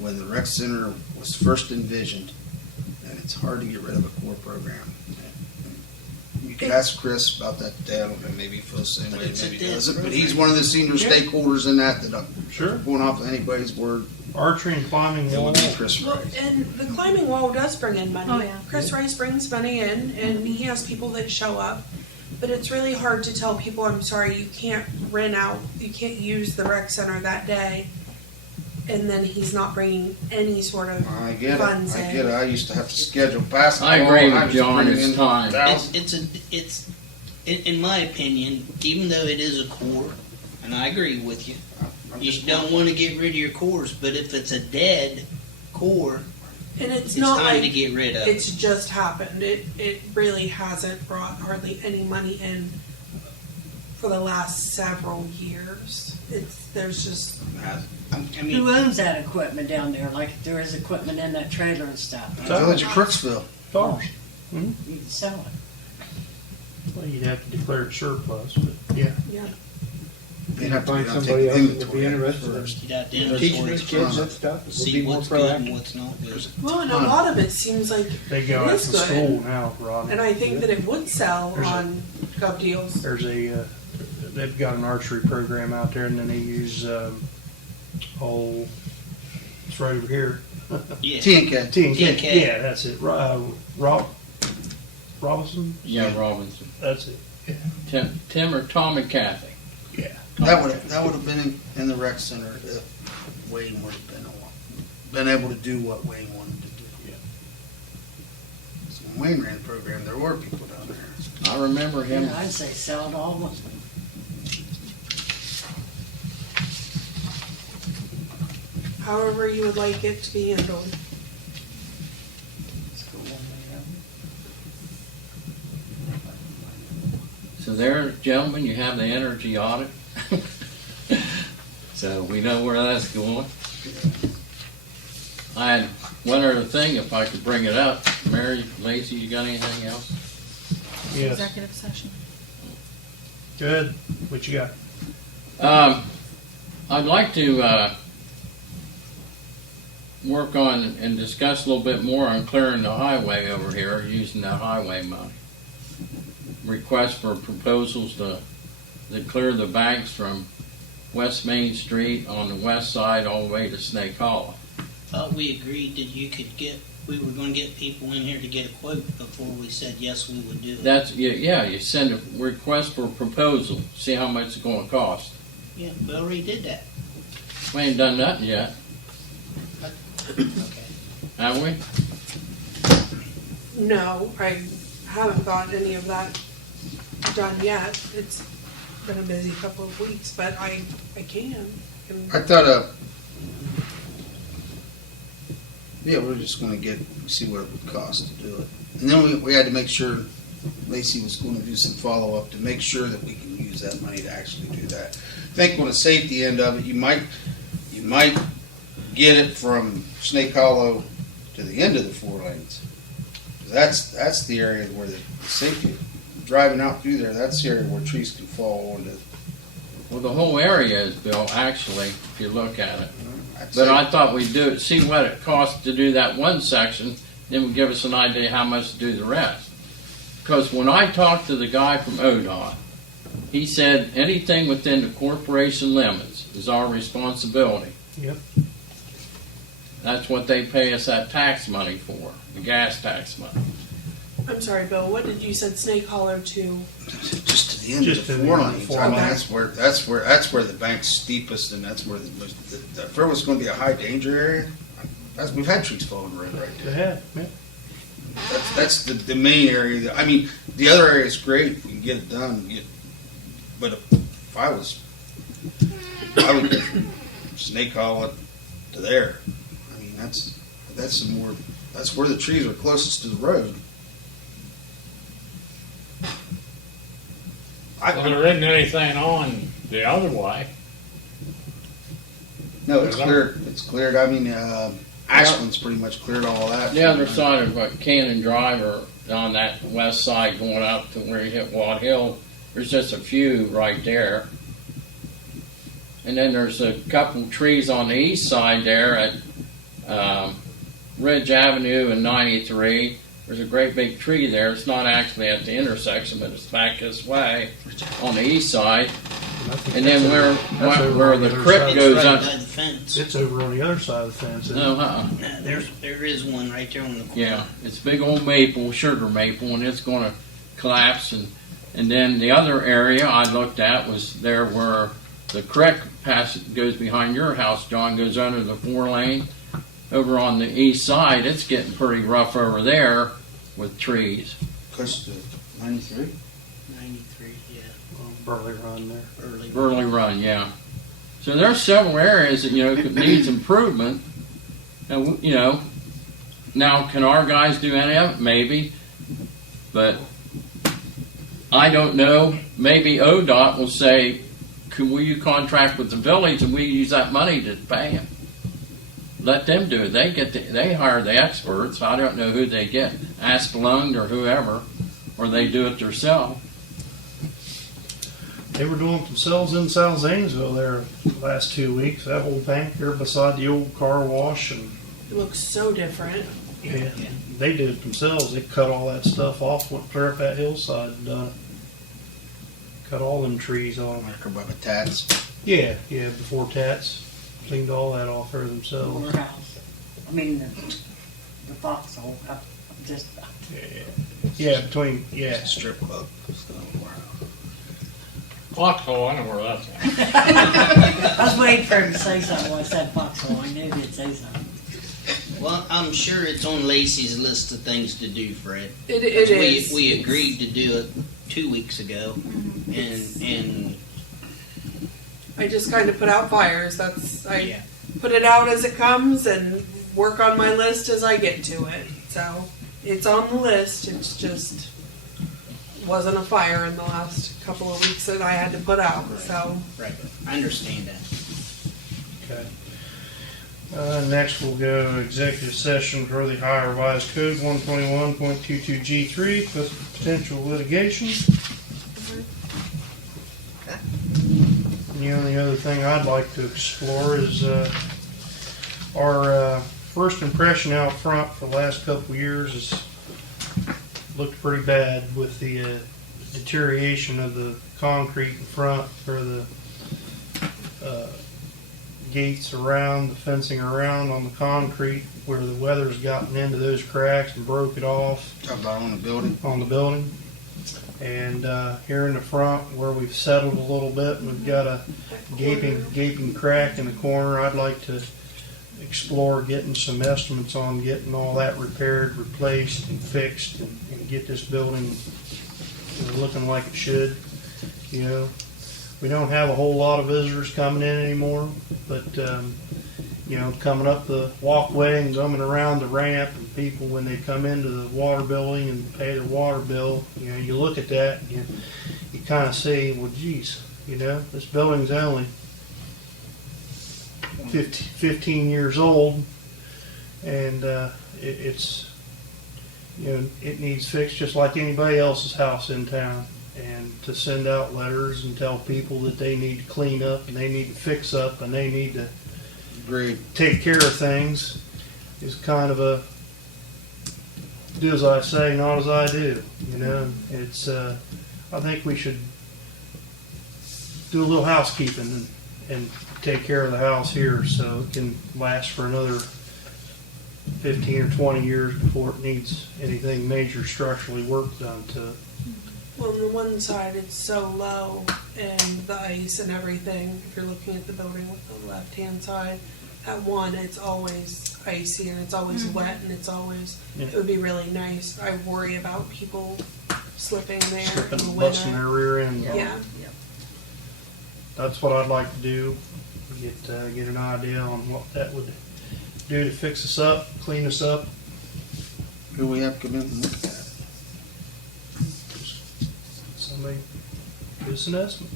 when the rec center was first envisioned, and it's hard to get rid of a core program. You could ask Chris about that today. I don't know, maybe he feels the same way, But it's a maybe he dead doesn't. But program. he's one of the senior stakeholders in that I'm Sure. going off of anybody's word. Archery and climbing It wall. would be Chris Well, Rice. and the climbing wall does bring in money. Oh, yeah. Chris Rice brings money in, and he has people that show up. But it's really hard to tell people, I'm sorry, you can't rent out, you can't use the rec center that day, and then he's not bringing any sort of I get it. funds I in. get it. I used to have to schedule basketball. I agree and with was John, bringing it's in time. thousands. It's in my opinion, even though it is a core, and I agree with you, I'm you just- don't want to get rid of your cores. But if it's a dead core, And it's it's not time like to get rid of it. it's just happened. It really hasn't brought hardly any money in for the last several years. There's just I Who mean, owns that equipment down there? Like if there is equipment in that trailer and stuff, Village of Crooksville. Dollars. you can sell it. Well, you'd have to declare it surplus, but yeah. You'd have to Find go down and somebody take else the that would be inventory interested in first. you'd have to Teaching teaching inventory these it, kids that stuff. It would see be more what's good and proactive. what's not good. well, and a lot of it seems like They go it out is to good, school now, Rod. and I think that it would sell There's a- on Gov Deals. There's they've got an archery program out there, and then they use, it's right over here. Yeah. T&K. T&K. Yeah, that's it. Robinson? Yeah, Robinson. That's it. Tim or Tom and Kathy. Yeah. That would have been in the rec center if Wayne would have been able to do what Wayne wanted to do. Yeah. So when Wayne ran the program, there were people down there. I remember him. Yeah, I'd say sell it all. However you would like it to be handled. So there, gentlemen, you have the energy audit. So we know where that's going. I had one other thing, if I could bring it up. Mary, Lacey, you got anything else? Yes. Executive session. Good. What you got? I'd like to work on and discuss a little bit more on clearing the highway over here, using that highway money. Request for proposals to clear the banks from West Main Street on the west side all the way to Snake Hollow. Thought we agreed that we were going to get people in here to get a quote before we said yes, we would do it. That's, yeah, you send a request for proposal, see how much it's gonna cost. Yeah, we already did that. We ain't done nothing yet, Okay. have we? No, I haven't got any of that done yet. It's been a busy couple of weeks, but I can. I thought, yeah, we're just gonna see what it would cost to do it. And then we had to make sure Lacey was gonna do some follow-up to make sure that we can use that money to actually do that. I think on the safety end of it, you might get it from Snake Hollow to the end of the 4 lanes. That's the area where the safety, driving out through there, that's the area where trees can fall onto. Well, the whole area is built, actually, if you look at it. I'd But say- I thought we'd see what it costs to do that one section, then would give us an idea how much to do the rest. Because when I talked to the guy from ODOT, he said anything within the corporation limits is our responsibility. Yep. That's what they pay us that tax money for, the gas tax money. I'm sorry, Bill. What did you said? Snake Hollow to? Just to the end Just of to the the 4 end of the lanes. four I mean, lanes. that's where the bank's steepest, and that's where if there was going to be a high danger area, we've had trees fall on the road right Go there. ahead. Yeah. That's the main area. I mean, the other area is great if we can get it done. But if I would go from Snake Hollow to there. I mean, that's where the trees are closest to the road. Well, there isn't anything on the other way. No, it's cleared. It's cleared. I mean, Ashland's pretty much cleared all that. The other side of Cannon Drive, or on that west side going up to where you hit Watt Hill, there's just a few right there. And then there's a couple trees on the east side there at Ridge Avenue and 93. There's a great big tree there. It's not actually at the intersection, but it's back this way on the east side. I think And then that's over where on the other creek side. It's goes right up. by the fence. It's over on the other side of the fence. isn't it? No, No, there is one right there on the corner. yeah, it's big old maple, sugar maple, and it's going to collapse. And then the other area I looked at was there where the creek goes behind your house, John, goes under the 4-lane. Over on the east side, it's getting pretty rough over there with trees. Close to 93. 93, yeah, Burley Run there. early. Burley Run, yeah. So there's several areas that, could needs improvement. And, now can our guys do any of it? Maybe. But I don't know. Maybe ODOT will say, will you contract with the village and we use that money to pay them? Let them do it. They hire the experts. I don't know who they get, Asplund or whoever, or they do it themselves. They were doing it themselves in South Zanesville there the last 2 weeks. That old bank there beside the old car wash, and It looks so different. yeah, they did it themselves. They cut all that stuff off, went clear up that hillside and done it. Cut all them trees off. Mark about the tats. Yeah, before Tats. Cleaned all that off there themselves. Courthouse. I mean, the foxhole, just, Yeah, Strip club. Foxhole, I know where that's at. I was waiting for him to say something when I said foxhole. I knew he'd say something. Well, I'm sure it's on Lacey's list of things to do, Fred. It is. We agreed to do it 2 weeks ago, and I just kind of put out fires. I yeah. put it out as it comes and work on my list as I get to it. So it's on the list. It's just wasn't a fire in the last couple of weeks that I had to put out. So Right, I understand that. Okay. Next, we'll go executive session for the Ohio Revised Code 121.22G3 with potential litigation. The only other thing I'd like to explore is our first impression out front for the last couple of years has looked pretty bad with the deterioration of the concrete in front, or the gates around, the fencing around on the concrete, where the weather's gotten into those cracks and broke it off Talk about on the building. on the building. And here in the front, where we've settled a little bit, we've got a gaping crack in the corner. I'd like to explore getting some estimates on getting all that repaired, replaced, and fixed, and get this building looking like it should. We don't have a whole lot of visitors coming in anymore, but coming up the walkway and coming around the ramp, and people when they come into the water building and pay their water bill, you look at that and you kind of say, well, geez, this building's only 15 years old, and it needs fixed just like anybody else's house in town. And to send out letters and tell people that they need to clean up and they need to fix up and they need to Agreed. take care of things is kind of a do as I say, not as I do. It's I think we should do a little housekeeping and take care of the house here so it can last for another 15 or 20 years before it needs anything major structurally work done to it. well, on the one side it's so low and the ice and everything. If you're looking at the building with the left-hand side, that one it's always icy and it's always wet and it's always. Yeah. It would be really nice. I worry about people slipping there Slipping in the and busting winter. their rear end. Yeah. That's what I'd like to do. Get an idea on what that would do to fix us up, clean us up. Who we have to come in and look at it? Somebody give us an estimate.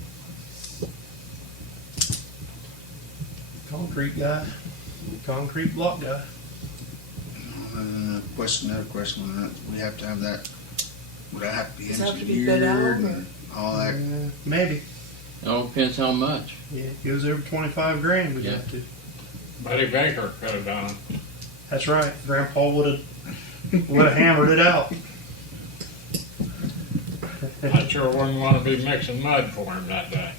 Concrete block guy. Another question on that. We have to have that. Would that have to be Does it have to be bid out, engineered or- and all that? Maybe. It all depends how much. Yeah, it goes over 25 grand. We'd Yeah. have to. Buddy Baker could have done it. That's right. Grandpa would have hammered it out. I sure wouldn't want to be mixing mud for him that day.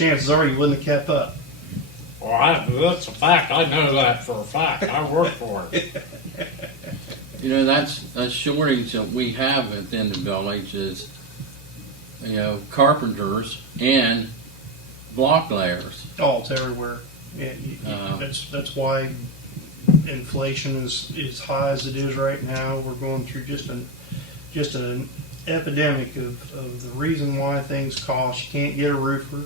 chances are you wouldn't have kept up. Well, that's a fact. I know that for a fact. I work for it. You know, that's a shortage that we have within the village is, you know, carpenters and block layers. Oh, it's everywhere. Yeah, Uh, that's why inflation is as high as it is right now. We're going through just an epidemic of the reason why things cost. You can't get a roofer.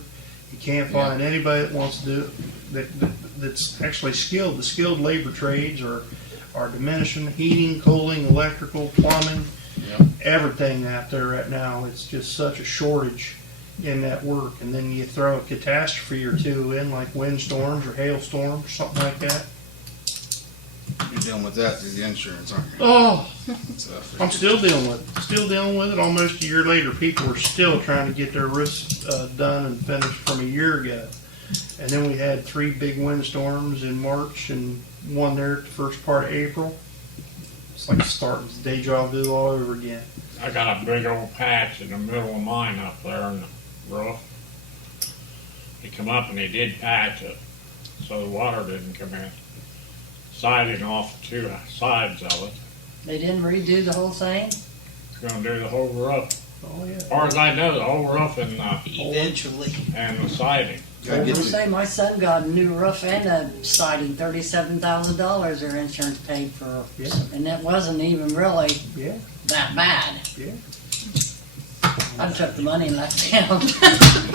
You can't find anybody that wants to do it, that's actually skilled. The skilled labor trades are diminishing. Heating, cooling, electrical, plumbing, Yep. everything out there right now. It's just such a shortage in that work. And then you throw a catastrophe or two in, like windstorms or hailstorms or something like that. You're dealing with that through the insurance, aren't you? Oh, So, I'm still dealing with it. Still dealing with it. Almost a year later, people are still trying to get their roofs done and finished from a year ago. And then we had 3 big windstorms in March and one there at the first part of April. It's like starting the day job do all over again. I got a big old patch in the middle of mine up there in the roof. He come up and he did patch it, so the water didn't come in. Siding off 2 sides of it. They didn't redo the whole thing? It's gonna do the whole roof. Oh yeah. As far as I know, the whole roof Eventually. and the siding. gotta I get was the, say my son got a new roof and a siding, $37,000 their insurance paid for, Yeah. and it wasn't even really Yeah. that bad. Yeah. I took the money and left town.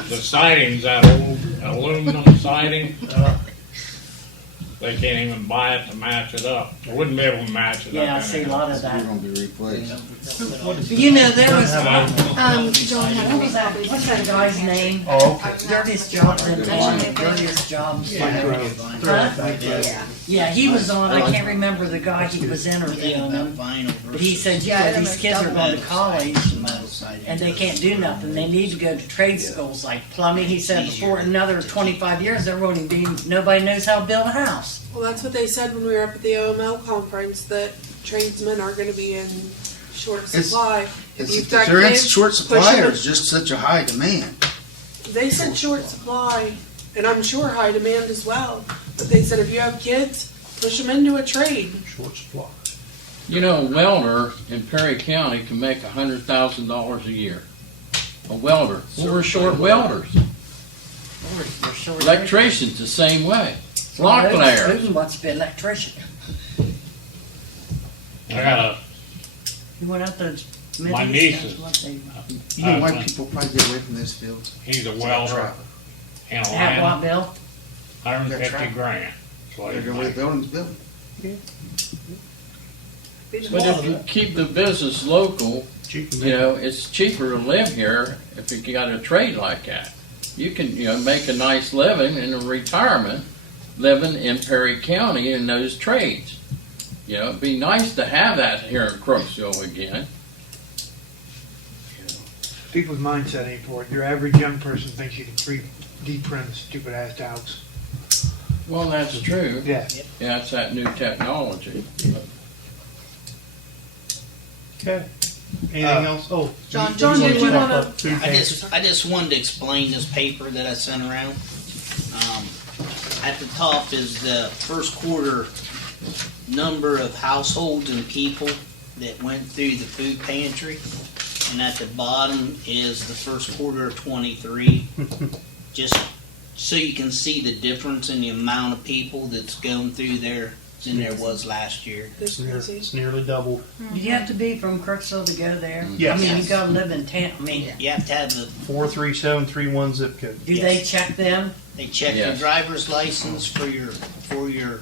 The siding's that old aluminum siding. They can't even buy it to match it up. They wouldn't be able to match it Yeah, I up. see a anyhow. lot of you're that. gonna be replaced. You know, there was, John had what was that, what's that guy's name? Oh, okay. Dirtiest jobs in town, dirtiest jobs. Yeah. Yeah, he was on, I can't remember the guy, he was interviewing him. But he said, yeah, these kids are going to college and they can't do nothing. They need to go to trade schools like plumbing. He said before another 25 years, there won't even be, nobody knows how to build a house. Well, that's what they said when we were up at the OML conference, that tradesmen are gonna be in short supply. If you've got They're in kids, short push supply them or to- it's just such a high demand? They said short supply, and I'm sure high demand as well. But they said if you have kids, push them into a trade. Short supply. You know, a welder in Perry County can make $100,000 a year. A welder. Well, we're short welders. We're short. Electricians the same way. Block layers. Putin wants to be an electrician. I got He went out there. My nieces. You know why people probably get away from this field? he's a welder in a Have what, land, Bill? 150 grand. That's what They're he's gonna wait making. buildings built. But if you keep the business local, Cheap you know, it's cheaper to live here if you got a trade like that. You can, you know, make a nice living in a retirement living in Perry County in those trades. You know, it'd be nice to have that here in Crooksville again. People's mindset ain't for it. Your average young person thinks you can 3D print a stupid ass house. Well, that's true. Yeah. Yeah, it's that new technology. Okay. Anything else? Oh, John, did you talk wanna- about food pantry? I just wanted to explain this paper that I sent around. At the top is the first quarter number of households and people that went through the food pantry. And at the bottom is the first quarter of 23. Just so you can see the difference in the amount of people that's going through there than there was last year. It's nearly double. Do you have to be from Crooksville to go there? Yes. I mean, you gotta live in town. I mean, You have to have the 43731 zip code. do they check them? They check your Yes. driver's license for your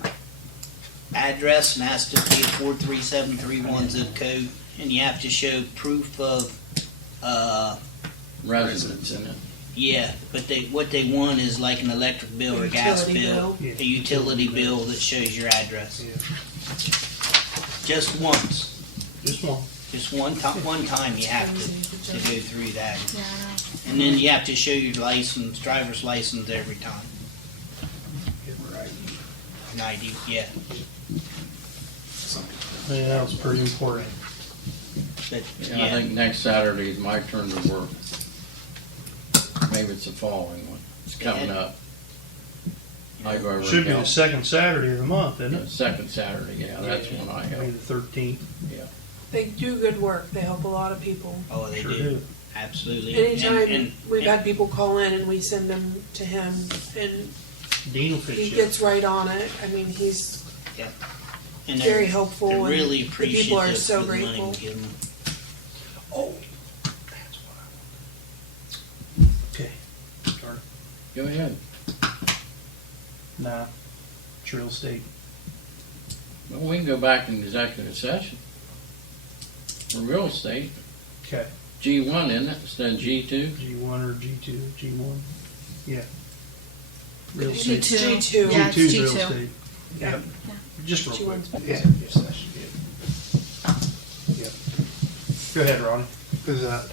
address and has to be a 43731 zip code, and you have to show proof of Residents in it. yeah. But what they want is like an electric bill or a gas Utility bill, bill. a utility bill that shows your address. Yeah. Just once, Just one. just one time you have to go through that, Yeah, I know. and then you have to show your license, driver's license every time. An ID, yeah. Yeah, that was pretty important. But Yeah, I think next Saturday is my turn to work. Maybe it's the following one. It's coming up. I've already Should be the helped. second Saturday of the month, isn't The it? second Saturday, yeah, that's when I Maybe help. the 13th. They do good work. They help a lot of people. Oh, they Sure do. do. Absolutely. Anytime we've had people call in and we send them to him, and Dean will fix he you. gets right on it. I mean, he's and very they're helpful. They're and really the appreciative people are so for the money grateful. we give them. Oh, that's what I want. Okay. Sorry. Go ahead. Nah. It's real estate. Well, we can go back in executive session. For real estate, Okay. G1, isn't it, instead of G2? G1 or G2? G1. Yeah. Real estate. G2. G2. Yeah, it's G2 's real G2. estate. Yeah. Just real quick. G1's Yeah. Executive session. Yeah. Yep. Go ahead, Ronnie. Because a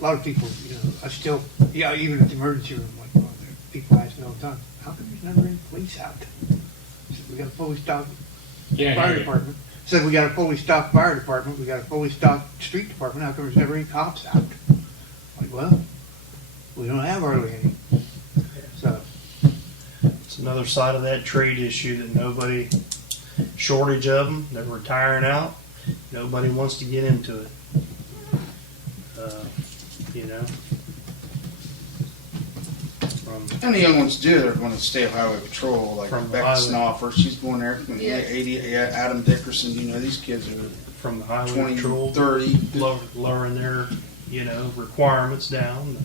lot of people, are still, even at the emergency room, like, people ask me all the time, how come there's never any police out? I said, we got a fully stocked Yeah, fire yeah. department. Said we got a fully stocked fire department, we got a fully stocked street department, how come there's never any cops out? Like, well, we don't have hardly any. So, It's another side of that trade issue that nobody, shortage of them, they're retiring out. Nobody wants to get into it. You know? And the young ones do, they're going to state highway patrol, like From Becca highway. Snoffer, she's going there, Yeah. 80, Adam Dickerson, these kids are From the highway 20, patrol, 30. lowering their, requirements down.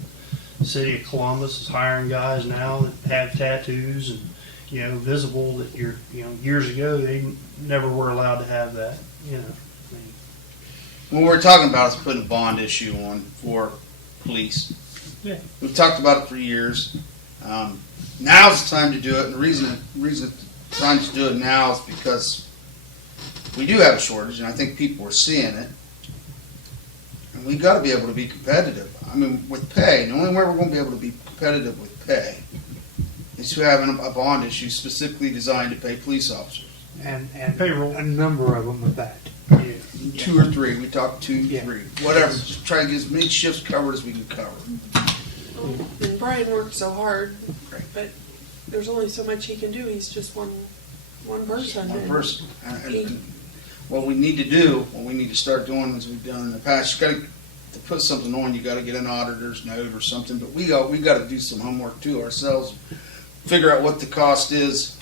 The city of Columbus is hiring guys now that have tattoos and, visible that years ago, they never were allowed to have that, What we're talking about is putting a bond issue on for police. Yeah. We've talked about it for years. Now's the time to do it, and the reason it's time to do it now is because we do have a shortage, and I think people are seeing it. And we got to be able to be competitive. I mean, with pay, the only way we're going to be able to be competitive with pay is to have a bond issue specifically designed to pay police officers. and Payroll. a number of them with that. Yeah. 2 or 3, we talk 2, Yeah. 3, whatever. Just try to get as many shifts covered as we can cover. And Brian worked so hard, Right. but there's only so much he can do. He's just one person. One and person. And what we need to do, what we need to start doing as we've done in the past, you got to put something on, you got to get an auditor's note or something, but we got to do some homework too ourselves, figure out what the cost is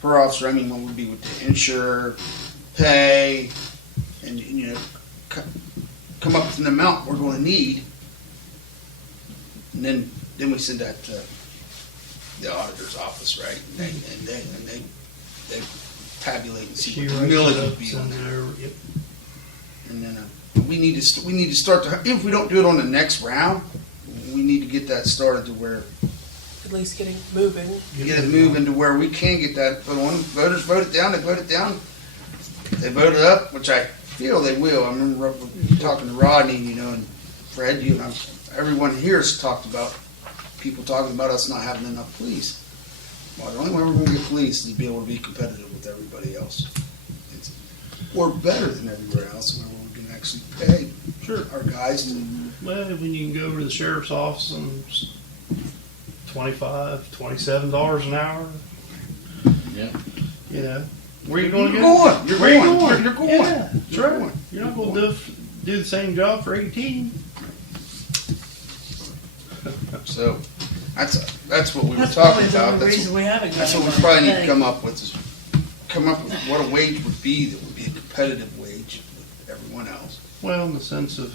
per officer. I mean, what would be with the insurer, pay, and come up with an amount we're going to need, and then we send that to the auditor's office, right? And they tabulate and see She what the writes millage it would up, be on sends that. it over. Yep. And then we need to start to, if we don't do it on the next round, we need to get that started to where at least getting moving. get it moving to where we can get that put on. Voters vote it down. They vote it down. They vote it up, which I feel they will. I remember talking to Rodney, and Fred, everyone here has talked about people talking about us not having enough police. Well, the only way we're going to get police is to be able to be competitive with everybody else. Or better than everywhere else, where we can actually pay our guys to. Well, when you can go over to the sheriff's office and it's $25, $27 an hour, Yeah. Where you going to You're go? going. You're Where you going. going? You're going. Yeah, that's You're right. going. You're not going to do the same job for 18. So that's what we were That's talking probably the about. only reason we haven't got That's what we anyone probably to need to pay. come up with what a wage would be that would be a competitive wage with everyone else. Well, in the sense of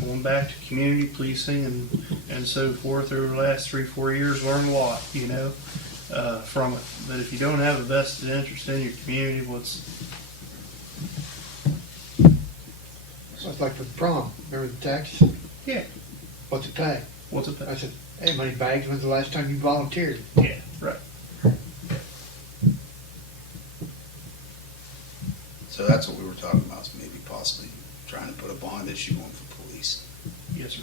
going back to community policing and so forth over the last 3-4 years, learned a lot, from it. But if you don't have a vested interest in your community, So it's like for the prom, remember the text? Yeah. What's it pay? what's it I pay? said, hey, money bags, when's the last time you volunteered? Yeah, right. So that's what we were talking about, is maybe possibly trying to put a bond issue on for police. Yes, sir.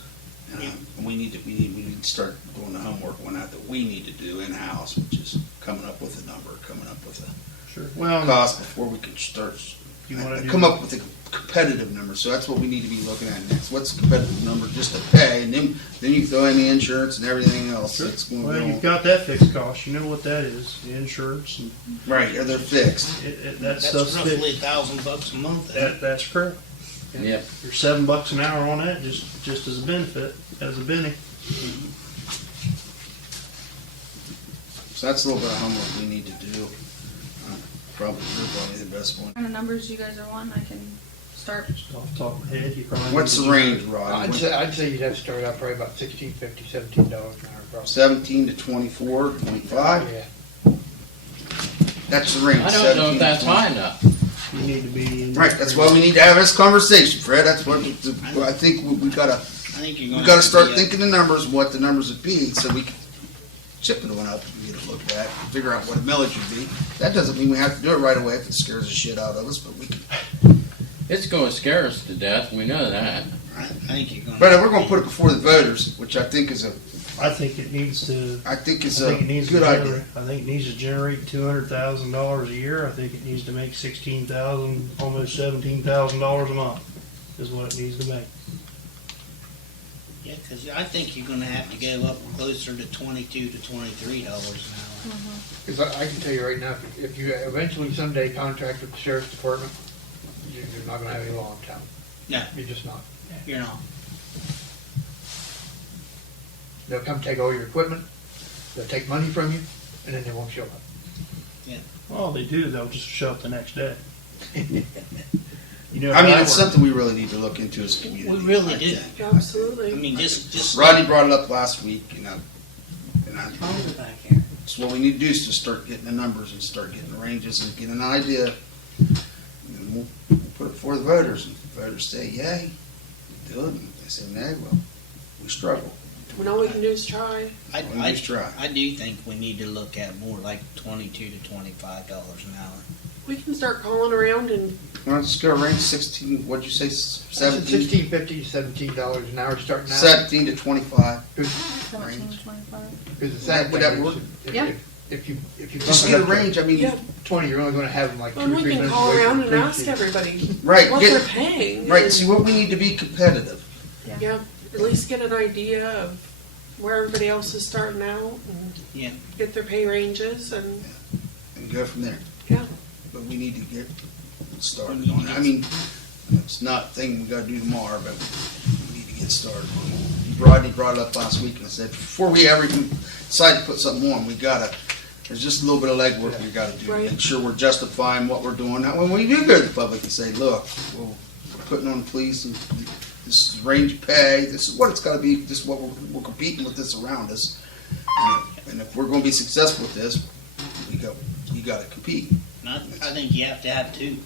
And we need to start doing the homework on that we need to do in-house, which is coming up with a number, coming up with a Sure. Well, cost before we can start You wanna do? come up with a competitive number, so that's what we need to be looking at next. What's the competitive number just to pay, and then you throw in the insurance and everything else. Sure. That's going to Well, go you've got that fixed cost. You know what that is. The insurance and right. Yeah, they're fixed. that That's stuff's roughly fixed. $1,000 a month. isn't it? That's correct. Yep. You're $7 an hour on that, just as a benefit, as a benny. So that's a little bit of homework we need to do. Probably the best one. What kind of numbers you guys are wanting, I can start. Just off the top of my head, you probably. What's the range, Rod? I'd say you'd have to start out probably about $16.50, $17 an hour probably. 17 to 24, 25? Yeah. That's the range. I don't know 17 if that's to 20. high enough. You need to be in. Right, that's why we need to have this conversation, Fred. That's what I think we gotta. I think you're We going gotta start thinking the numbers, what the numbers would be, so we can chip it one up and get it looked at, figure out what a millage would be. That doesn't mean we have to do it right away if it scares the shit out of us, but we can. It's going to scare us to death. We know that. I think you're going But we're gonna put it before the voters, which I think is I think it needs to. I think it's I a think it needs to good generate. idea. I think it needs to generate $200,000 a year. I think it needs to make $16,000, almost $17,000 a month, is what it needs to make. Yeah, because I think you're going to have to go up closer to $22 to $23 an hour. Because I can tell you right now, if you eventually someday contract with the sheriff's department, you're not gonna have any law in town. No. You're just not. You're not. They'll come take all your equipment, they'll take money from you, and then they won't show up. Well, they do. They'll just show up the next day. You know. I how mean, that it's works. something we really need to look into as a community. We really I do. think. Absolutely. I mean, just Rodney brought it up last week, and I Phones are back here. so what we need to do is to start getting the numbers and start getting the ranges and get an idea. And then we'll put it before the voters, and if the voters say yay, do it. And if they say nay, well, we struggle. When all we can do is try. We just try. I do think we need to look at more like $22 to $25 an hour. We can start calling around and Well, let's go range 16. What'd you say? 17, $16.50 to $17 an hour starting out. 17 to 25. 17, 25. Because it's Would that work? Yeah. If you Just bump it get a up to range. I mean, Yeah. 20, you're only gonna have them like well, 2 or we 3 can minutes call away around from and the ask precinct. everybody right. what Get they're paying. right. and, See what we need to be competitive. yeah, at least get an idea of where everybody else is starting out and Yeah. get their pay ranges and And go from there. Yeah. But we need to get started on it. I mean, it's not a thing we gotta do tomorrow, but we need to get started on it. Rodney brought it up last week and I said, before we ever even decide to put something on, there's just a little bit of legwork we gotta do. Right. Make sure we're justifying what we're doing. Now, when we do go to the public and say, look, we're putting on the police and this is range of pay, this is what it's gotta be, this is what we're competing with this around us. And if we're gonna be successful with this, you gotta compete. And I think you have to have two.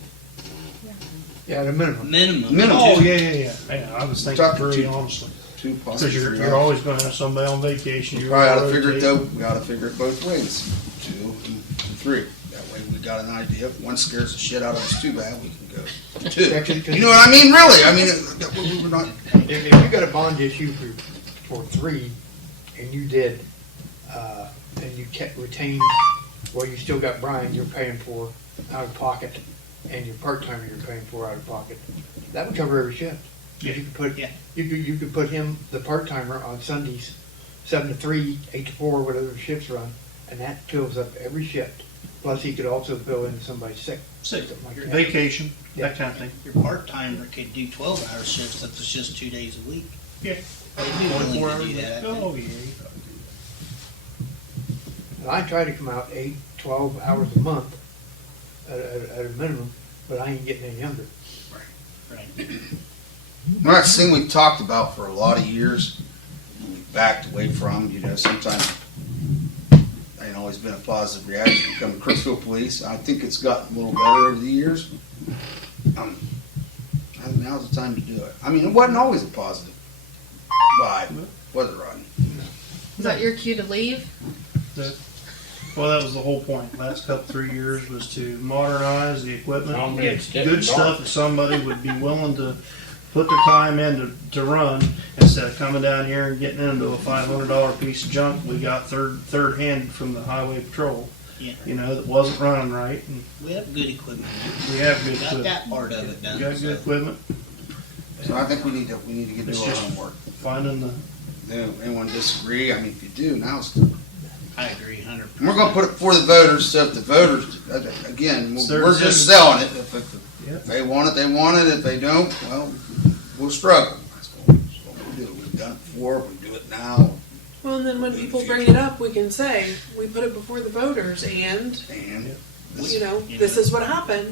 Yeah, at a minimum. Minimum. Minimum. Oh yeah. I was thinking Talking three, to- honestly, Two, because possibly you're three. always going to have somebody on vacation. We You're probably ought gonna to figure it rotate. though, we ought to figure it both ways, 2 and 3. That way we got an idea. If one scares the shit out of us too bad, we can go 2. Yeah, 'cause You know what I mean? Really? I mean, we're not. If you got a bond issue for 3, and you did, and you kept retained, well, you still got Brian you're paying for out of pocket, and your part-timer you're paying for out of pocket, that would cover every shift. If you could put, Yeah. you could put him, the part-timer, on Sundays, 7 to 3, 8 to 4, whatever the shifts run, and that fills up every shift. Plus, he could also fill in somebody sick, Sick. something like that. Vacation, Yeah. that kind of thing. Your part-timer could do 12-hour shifts if it's just 2 days a week. Yeah. They'd be willing 24 to hours. do that. I think. Oh yeah. And I try to come out 8, 12 hours a month at a minimum, but I ain't getting any younger. Right. Well, that's the thing we've talked about for a lot of years. We backed away from. Sometimes ain't always been a positive reaction to come to Crooksville Police. I think it's gotten a little better over the years. I think now's the time to do it. I mean, it wasn't always a positive vibe, was it, Rodney? Is that your cue to leave? Well, that was the whole point. Last 3 years was to modernize the equipment, Tell me get it's getting good dark. stuff that somebody would be willing to put their time in to run instead of coming down here and getting into a $500 piece of junk we got third hand from the highway patrol. Yeah. you know, that wasn't running right. And We have good equipment. we have good We got equipment. that part of it done. We got so. good equipment. So I think we need to get It's to our just- homework. Finding the, Anyone disagree? I mean, if you do, now's I agree 100%. and we're gonna put it before the voters, so if the voters, again, It's their we're just decision. selling it. Yeah. If they want it, they want it. If they don't, well, we'll struggle. That's what we do. We've done it before, we do it now, Well, and then when people bring it up, we can say, we put it before the voters and, and, you know, this is what happened.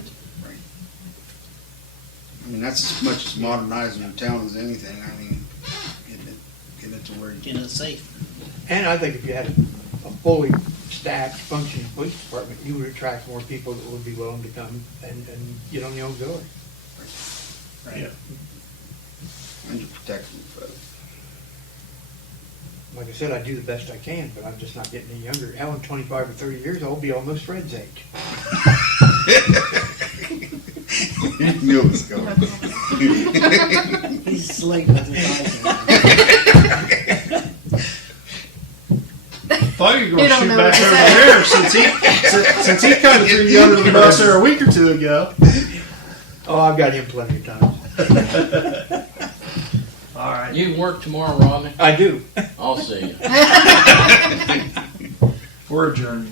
I mean, that's as much as modernizing your town as anything. I mean, getting it to where you Get it safe. And I think if you had a fully staffed, functioning police department, you would attract more people that would be willing to come and get on the auxiliary. yeah. and you're protecting the folks. Like I said, I do the best I can, but I'm just not getting any younger. Hell, in 25 or 30 years, I'll be almost Fred's age. You knew it was coming. He's asleep with his eyes open. Thought you were You going to don't shoot know back what to over say. there since he kind of threw you under the bus there a week or two ago. Oh, I've got him plenty of times. All right. You work tomorrow, Rodney? I do. I'll see you. We're adjourned.